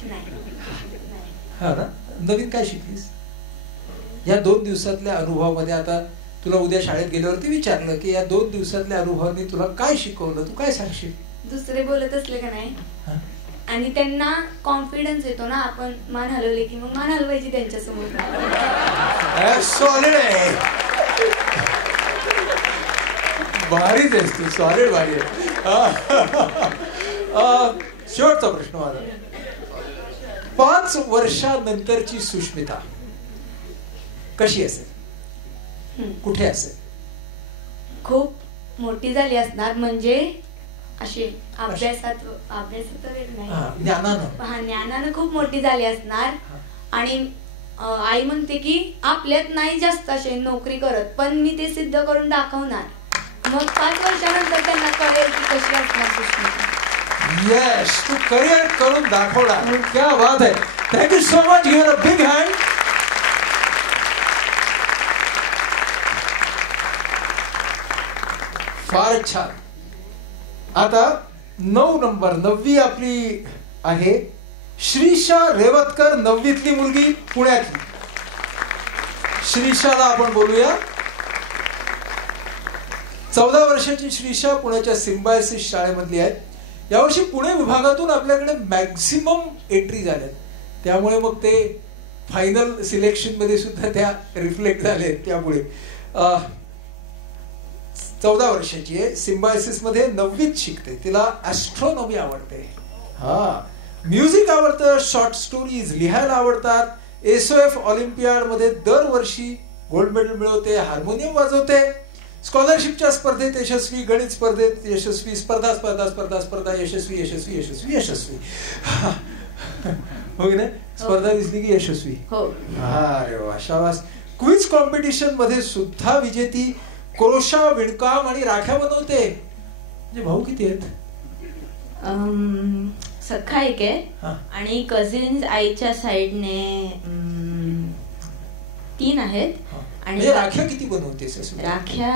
हा ना. नवीन काय शिकलीस या 2 दिवसातल्या अनुभवामध्ये? आता तुला उद्या शाळेत गेल्यावरती विचारलं की या 2 दिवसातल्या अनुभवाने तुला काय शिकवलं, तू काय सांगशील? दुसरे बोलत असले का नाही आणि त्यांना कॉन्फिडन्स येतो ना, आपण मान हलवले की मग मान हलवायची त्यांच्यासमोर. सॉलिड आहे, भारीच आहेस तू, सॉलिड भारी आहे. शेवटचा प्रश्न माझा. 5 वर्षानंतरची सुष्मिता कशी असेल, कुठे असेल? खूप मोठी झाली असणार, म्हणजे अशी अभ्यासात नाही, ज्ञानानं खूप मोठी झाली असणार. आणि आई म्हणते की आपल्यात नाही जास्त असे नोकरी करत, पण मी ते सिद्ध करून दाखवणार. मग 5 वर्षानंतर त्यांना कळेल की कशी असणार सुष्मिता. यस, तू करिअर करून दाखवणार. क्या बात आहे. Thank you so much. Give a big hand. फार छान. आता 9 नंबर 9वी आपली आहे श्रीषा रेवतकर. 9वीतली मुलगी, पुण्यातली. श्रीषाला आपण बोलूया. 14 वर्षाची श्रीषा पुण्याच्या सिम्बायसिस शाळेमधली आहे. यावर्षी पुणे विभागातून आपल्याकडे मॅक्झिमम एंट्री झाल्यात, त्यामुळे मग ते फायनल सिलेक्शन मध्ये सुद्धा त्या रिफ्लेक्ट झाले. त्यामुळे 14 वर्षाची आहे, सिम्बायसिस मध्ये 9वीत शिकते. तिला ऍस्ट्रॉनॉमी आवडते, म्युझिक आवडतं, शॉर्ट स्टोरीज लिहायला आवडतात. SOF ऑलिम्पियाड मध्ये दरवर्षी गोल्ड मेडल मिळवते, हार्मोनियम वाजवते, स्कॉलरशिपच्या स्पर्धेत यशस्वी, गणित स्पर्धेत यशस्वी, स्पर्धा स्पर्धा स्पर्धा स्पर्धा यशस्वी यशस्वी यशस्वी यशस्वी. हो की नाही? स्पर्धा दिसली की यशस्वी. अरे वा, शाबास. क्विज कॉम्पिटिशन मध्ये सुद्धा विजेती, क्रोशा, विणकाम आणि राख्या बनवते. म्हणजे भाऊ किती आहेत? सख्खा एक आहे आणि कझिन्स आईच्या साईडने 3 आहेत. आणि राख्या किती बनवतेस? राख्या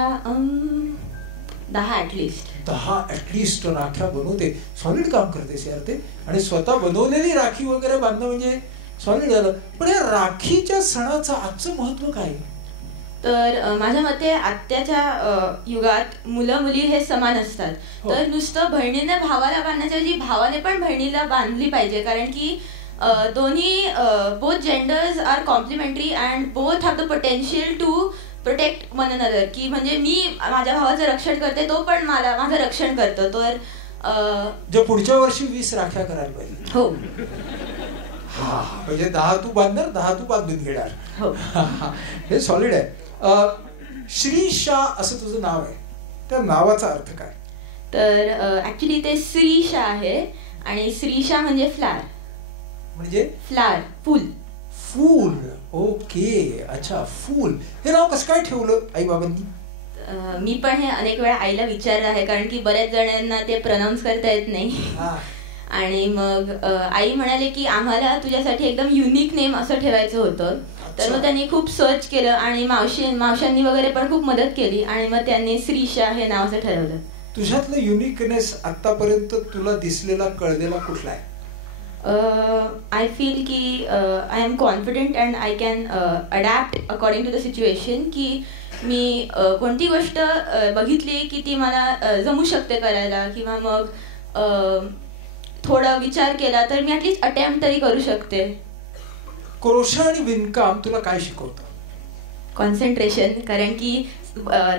10 ऍटलिस्ट. 10 ऍटलिस्ट राख्या बनवते. सॉलिड काम करतेस यार ते. आणि स्वतः बनवलेली राखी वगैरे बांधणं म्हणजे सॉलिड झालं. पण या राखीच्या सणाचं आजचं महत्व काय? तर माझ्या मते आत्ताच्या युगात मुलं मुली हे समान असतात. तर नुसतं बहिणीने भावाला बांधण्याच्या ऐवजी भावाने पण बहिणीला बांधली पाहिजे. कारण की दोन्ही both genders are complementary and both have the potential to protect one another. की म्हणजे मी माझ्या भावाचं रक्षण करते, तो पण माझं रक्षण करतो. तर जे पुढच्या वर्षी 20 राख्या करायला पाहिजे. हो. म्हणजे 10 तू बांधणार, 10 तू बांधून घेणार. हो. हे सॉलिड आहे. श्रीशा असं तुझं नाव आहे, त्या नावाचा अर्थ काय? तर ऍक्च्युली ते श्रीशा आहे आणि श्रीशा म्हणजे फ्लावर. म्हणजे फ्लावर, फूल. फूल. ओके, अच्छा, फूल. हे नाव कसं काय ठेवलं आई बाबांनी? मी पण हे अनेक वेळा आईला विचारलं आहे, कारण की बऱ्याच जणांना ते प्रोनाऊन्स करता येत नाही. आणि मग आई म्हणाले की आम्हाला तुझ्यासाठी एकदम युनिक नेम असं ठेवायचं होतं. तर मग त्यांनी खूप सर्च केलं आणि मावशांनी वगैरे पण खूप मदत केली आणि मग त्यांनी श्रीशा हे नाव असं ठरवलं. तुझ्यातलं युनिकनेस आतापर्यंत तुला दिसलेला, कळलेला कुठला आहे? आय फील की I am confident and I can adapt according to the situation. की मी कोणती गोष्ट बघितली की ती मला जमू शकते करायला, किंवा मग थोडा विचार केला तर मी ऍटलीस्ट अटेम्प्ट तरी करू शकते. क्रोशा आणि विणकाम तुला काय शिकवतं? कॉन्सन्ट्रेशन. कारण की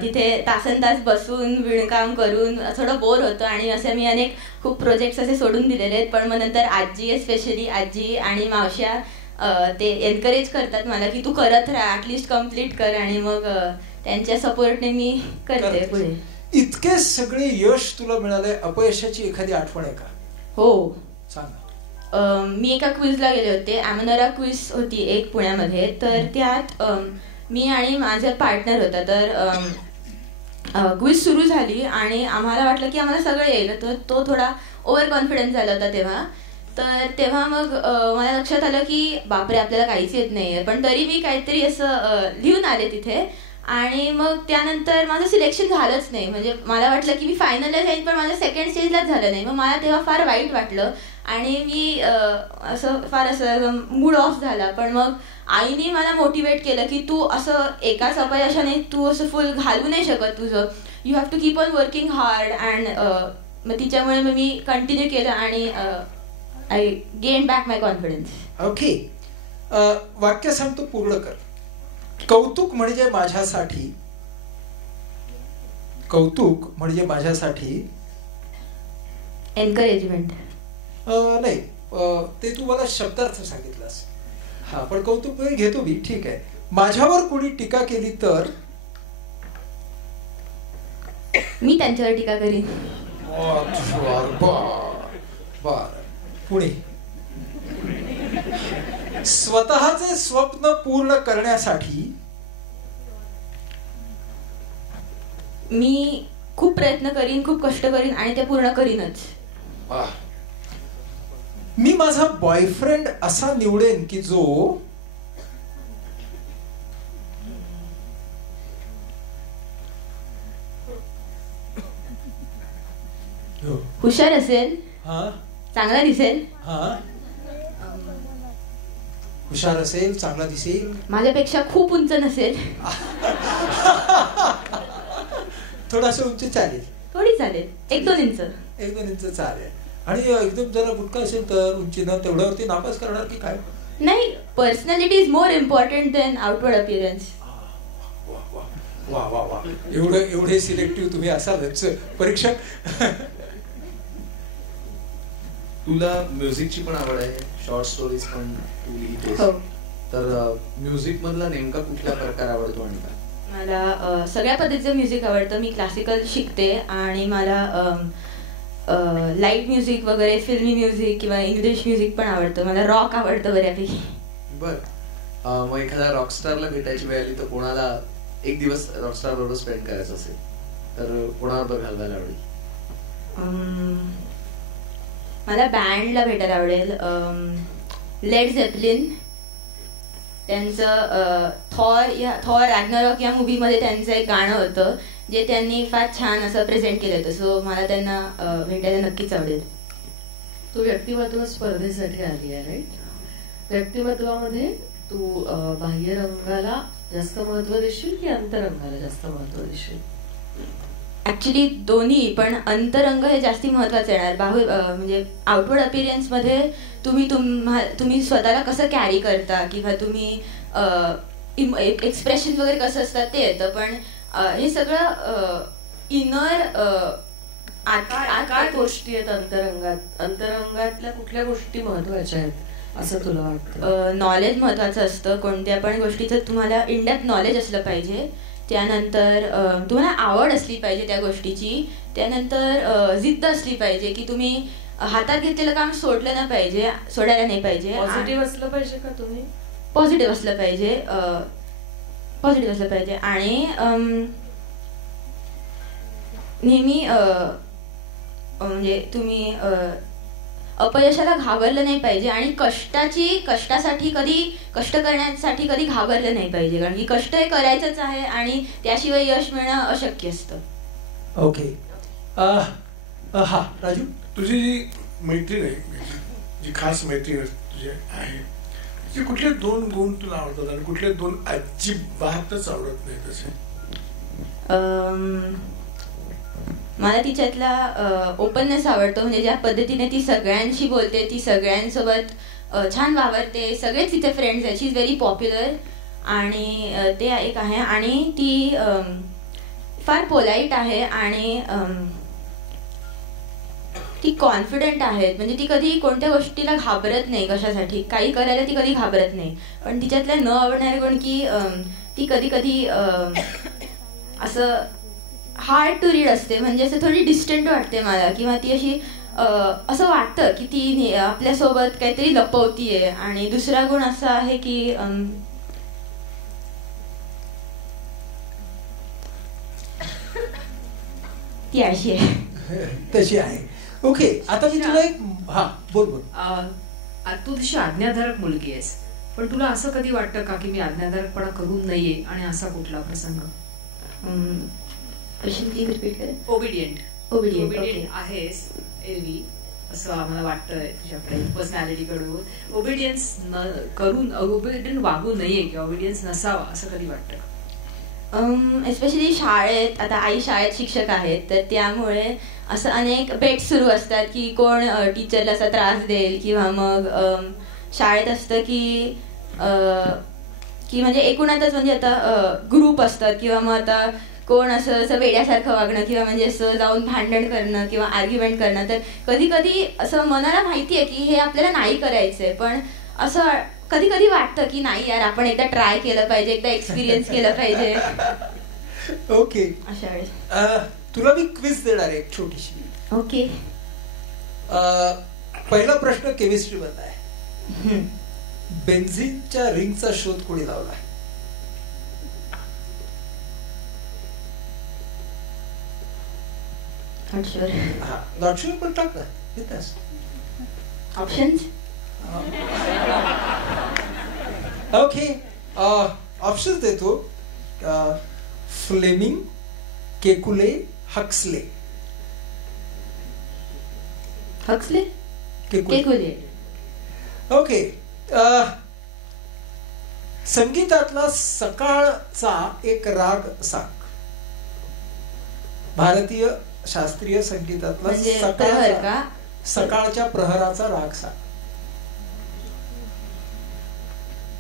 तिथे तासनतास बसून विणकाम करून थोडं बोर होतं आणि असे मी खूप प्रोजेक्ट्स असे सोडून दिलेले आहेत. पण मग नंतर आजी, स्पेशली आजी आणि मावश्या ते एनकरेज करतात मला की तू करत राहा, ऍटलीस्ट कम्प्लीट कर. आणि मग त्यांच्या सपोर्टने मी करते पुढे. इतके सगळे यश तुला मिळालंय, अपयशाची एखादी आठवण आहे का? हो, सांग. मी एका क्विजला गेले होते. ॲमोनरा क्विज होती एक पुण्यामध्ये. तर त्यात मी आणि माझा पार्टनर होता. तर क्विज सुरू झाली आणि आम्हाला वाटलं की आम्हाला सगळं येईल. तर तो थोडा ओव्हर कॉन्फिडन्स झाला होता तेव्हा. तर तेव्हा मग मला लक्षात आलं की बापरे, आपल्याला काहीच येत नाहीये. पण तरी मी काहीतरी असं लिहून आले तिथे. आणि मग त्यानंतर माझं सिलेक्शन झालंच नाही. म्हणजे मला वाटलं की मी फायनलला जाईन, पण माझं सेकंड स्टेजलाच झालं नाही. मग मला तेव्हा फार वाईट वाटलं आणि मी असं फार असं मूड ऑफ झाला. पण मग आईने मला मोटिवेट केलं की तू असं एकाच अपयशाने तू असं फुल घालू नाही शकत तुझं. You have to keep on working hard. And मग तिच्यामुळे मग मी कंटिन्यू केलं आणि I gain back my confidence. Okay, वाक्य सांगतो, पूर्ण कर. कौतुक म्हणजे माझ्यासाठी, कौतुक म्हणजे माझ्यासाठी एनकरेजमेंट. नाही, ते तू मला शब्दार्थ सांगितलास. हा, पण कौतुक घेतो मी, ठीक आहे. माझ्यावर कोणी टीका केली तर मी त्यांच्यावर टीका करीन. पुणे. स्वतःचे स्वप्न पूर्ण करण्यासाठी मी खूप प्रयत्न करीन, खूप कष्ट करीन आणि ते पूर्ण करीनच. मी माझा बॉयफ्रेंड असा निवडेन की जो हुशार असेल, चांगला दिसेल, हुशार असेल, चांगला दिसेल, माझ्यापेक्षा खूप उंच नसेल, थोडासा उंची चालेल, थोडी चालेल, 1-2 इंच, 1-2 इंच चालेल. आणि एकदम जरा बुटका असेल तर उंचीनं तेवढ्यावरती नापास करणार की काय? नाही, personality is more important than outward appearance. वा वा वा, एवढे सिलेक्टिव्ह तुम्ही असालच परीक्षक. तुला म्युझिकची पण आवड आहे, शॉर्ट स्टोरीज पण तू लिहितेस. तर म्युझिक मधला नेमका कुठला प्रकार आवडतो आणि काय? मला सगळ्या पद्धतीचं म्युझिक आवडतं. मी क्लासिकल शिकते आणि मला लाईट म्युझिक वगैरे, फिल्मी म्युझिक किंवा इंग्लिश म्युझिक पण आवडतं. मला रॉक आवडतं बऱ्यापैकी. बरं, मग एखाद्या रॉकस्टारला भेटायची वेळ आली तर कोणाला एक दिवस रॉकस्टार बरोबर स्पेंड करायचं असेल तर कोणाबरोबर घालवायला आवडेल? मला बँडला भेटायला आवडेल. लेड झेपलिन, त्यांचं थॉर रॅग्नारॉक या मूवीमध्ये त्यांचं एक गाणं होतं जे त्यांनी फार छान असं प्रेझेंट केलं होतं. सो मला त्यांना भेटायला नक्कीच आवडेल. तू व्यक्तिमत्व स्पर्धेसाठी आली आहे, राईट? व्यक्तिमत्वामध्ये तू बाह्य रंगाला जास्त महत्व देशील की अंतरंगाला जास्त महत्व देशील? ऍक्च्युली दोन्ही, पण अंतरंग हे जास्ती महत्वाचं येणार. म्हणजे आउटवर्ड अपिरियन्स मध्ये तुम्ही स्वतःला कसं कॅरी करता किंवा तुम्ही एक्सप्रेशन वगैरे कसं असतात ते येतं. पण हे सगळं इनर काय गोष्टी आहेत अंतरंगात? अंतरंगातल्या कुठल्या गोष्टी महत्वाच्या आहेत असं तुला वाटतं? नॉलेज महत्वाचं असतं. कोणत्या पण गोष्टीचं तुम्हाला इन डेप्थ नॉलेज असलं पाहिजे. त्यानंतर तुम्हाला आवड असली पाहिजे त्या गोष्टीची. त्यानंतर जिद्द असली पाहिजे की तुम्ही हातात घेतलेलं काम सोडायला नाही पाहिजे. पॉझिटिव्ह असलं पाहिजे का तुम्ही? पॉझिटिव्ह असलं पाहिजे आणि नेहमी म्हणजे तुम्ही अपयशाला घाबरलं नाही पाहिजे आणि कष्टासाठी कधी घाबरलं नाही पाहिजे. कारण की कष्ट हे करायचंच आहे आणि त्याशिवाय यश मिळणं अशक्य असतं. ओके, हा राजू, तुझी जी मैत्रीण आहे, जी खास मैत्रीण तुझी आहे, तिचे कुठले 2 गुण तुला आवडतात आणि कुठले 2 अजिबातच आवडत नाही तसे? मला तिच्यातला ओपननेस आवडतो. म्हणजे ज्या पद्धतीने ती सगळ्यांशी बोलते, ती सगळ्यांसोबत छान वावरते. सगळेच तिचे फ्रेंड्स आहेत. शी इज व्हेरी पॉप्युलर आणि ते एक आहे. आणि ती फार पोलाईट आहे आणि ती कॉन्फिडंट आहे. म्हणजे ती कधी कोणत्या गोष्टीला घाबरत नाही. कशासाठी काही करायला ती कधी घाबरत नाही. पण तिच्यातल्या न आवडणारे गुण की ती कधी असं हार्ड टू रीड असते. म्हणजे असं थोडी डिस्टंट वाटते मला. किंवा ती अशी असं वाटतं की ती आपल्यासोबत काहीतरी लपवतीये. आणि दुसरा गुण असा आहे की ती अशी आहे, तशी आहे. ओके, आता मी तुला एक बोल. तू तशी आज्ञाधारक मुलगी आहेस, पण तुला असं कधी वाटतं का की मी आज्ञाधारकपणा करू नये? आणि असा कुठला प्रसंग? ओबिडियंट आहेस एरवी असं आम्हाला वाटतंय तुझ्याकडे पर्सनॅलिटी कडून. ओबिडियन्स ओबिडियंट वागू नये किंवा ओबिडियन्स नसावा असं कधी वाटतं? एस्पेशली शाळेत, आता आई शाळेत शिक्षक आहेत तर त्यामुळे असं अनेक बेट सुरू असतात की कोण टीचरला असा त्रास देईल. किंवा मग शाळेत असतं की म्हणजे एकूणातच म्हणजे आता ग्रुप असतात किंवा मग आता कोण असं वेड्यासारखं वागणं किंवा म्हणजे असं जाऊन भांडण करणं किंवा आर्ग्युमेंट करणं. तर कधी असं मनाला माहिती आहे की हे आपल्याला नाही करायचंय, पण असं कधी वाटतं की नाही यार, आपण एकदा ट्राय केलं पाहिजे, एकदा एक्सपिरियन्स केलं पाहिजे. ओके, अशा वेळेस तुला मी क्विज देणार आहे एक छोटीशी. ओके, पहिला प्रश्न केमिस्ट्री मधला आहे. बेन्झिनच्या रिंगचा शोध कोणी लावला? नॉट शुअर पण टाक ना ऑप्शन्स. ओके, ऑप्शन्स देतो. Fleming, Kekule, Huxley. Kekule. Okay, संगीतातला सकाळचा एक राग सांग. भारतीय शास्त्रीय संगीतातला सकाळच्या प्रहराचा राग सांग.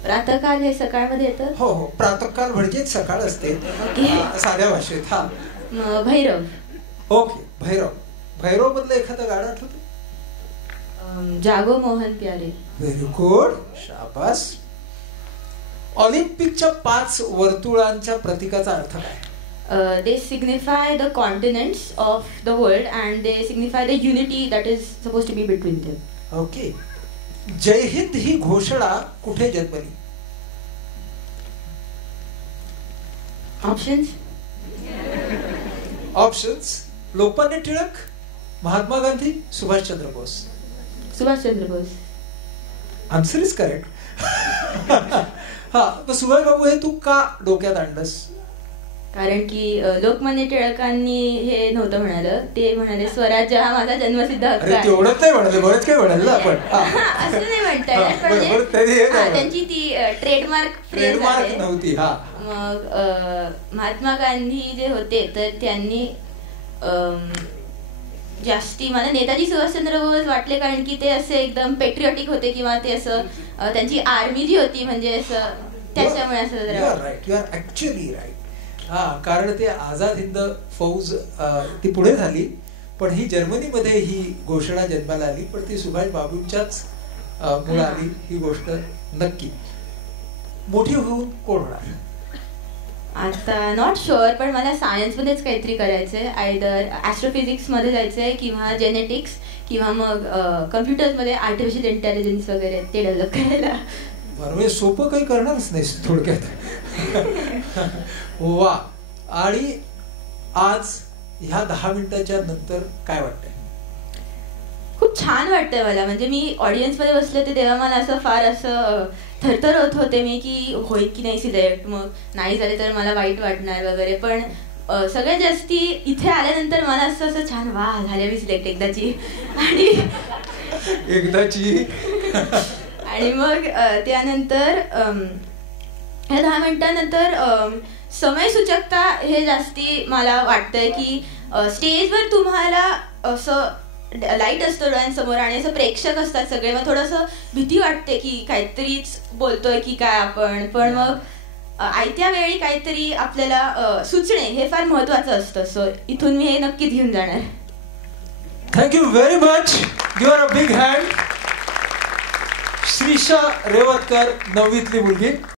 प्रातःकाल हे सकाळमध्ये येतं. हो, प्रातःकाल म्हणजेच सकाळ असते साध्या भाषेत. भैरव. ओके, भैरव मधलं एखादं गाणं आठवतं? जागो मोहन प्यारे. व्हेरी गुड, शाबास. ऑलिम्पिकच्या 5 वर्तुळांच्या प्रतीकाचा अर्थ काय? They signify the continents of the world and they signify the unity that is supposed to be between them. Okay. जय हिंद ही घोषणा कुठे जन्मली? Options? Options: Lokmanya Tilak, Mahatma Gandhi, Subhash Chandra Bose. Subhash Chandra Bose. Answer is correct. हा, मग सुभाष बाबू हे तू का डोक्यात आणलंस? कारण की लोकमान्य टिळकांनी हे नव्हतं म्हणालं, ते म्हणाले स्वराज्य हा माझा जन्मसिद्ध हक्क अरे आहे. तेवढंच नाही म्हणाले, बरेच काही म्हणाले ना आपण. असं नाही म्हणता येणार, पण म्हणजे त्यांची ती ट्रेडमार्क फ्रेज आहे. नव्हती. हा, मग महात्मा गांधी जे होते तर त्यांनी जास्ती मला नेताजी सुभाषचंद्र बोस वाटले, कारण की ते असे एकदम पेट्रिऑटिक होते किंवा ते असं त्यांची आर्मी जी होती म्हणजे असं त्याच्यामुळे असं जरा right. You are actually right. हा, कारण ते आझाद हिंद फौज ती पुढे झाली, पण ही जर्मनीमध्ये ही घोषणा जन्माला आली, पण ती सुभाष बाबूंच्याच मुळे आली ही गोष्ट नक्की. मोठी होऊन कोण होणार? आता नॉट शुअर, पण मला सायन्समध्येच काहीतरी करायचंय. आयदर ॲस्ट्रोफिजिक्स मध्ये जायचंय किंवा जेनेटिक्स किंवा मग कम्प्युटर्समध्ये आर्टिफिशियल इंटेलिजन्स वगैरे ते डेव्हलप करायला. बरोबर, सोपं काही करणारच नाही थोडक्यात. वा. आणि आज ह्या 10 मिनिटाच्या नंतर काय वाटतंय? खूप छान वाटतंय मला. म्हणजे मी ऑडियन्स मध्ये बसले ते तेव्हा मला असं फार असं थरथर होत होते मी की होईल की नाही सिलेक्ट, मग नाही झाले तर मला वाईट वाटणार वगैरे. पण सगळ्यात जास्ती इथे आल्यानंतर मला असं छान, वा झाले मी सिलेक्ट एकदाची. आणि मग त्यानंतर ह्या 10 मिनिटांनंतर समयसूचकता हे जास्ती मला वाटतंय की स्टेजवर तुम्हाला असं लाईट असतो डोळ्यांसमोर आणि असं प्रेक्षक असतात सगळे, मग थोडंसं भीती वाटते की काहीतरीच बोलतोय की काय आपण. पण मग आयत्या वेळी काहीतरी आपल्याला सुचणे हे फार महत्वाचं असतं. सो इथून मी हे नक्कीच घेऊन जाणार. Thank you very much. Give a big hand. Shrisha Revatkar, 9वीतली मुलगी.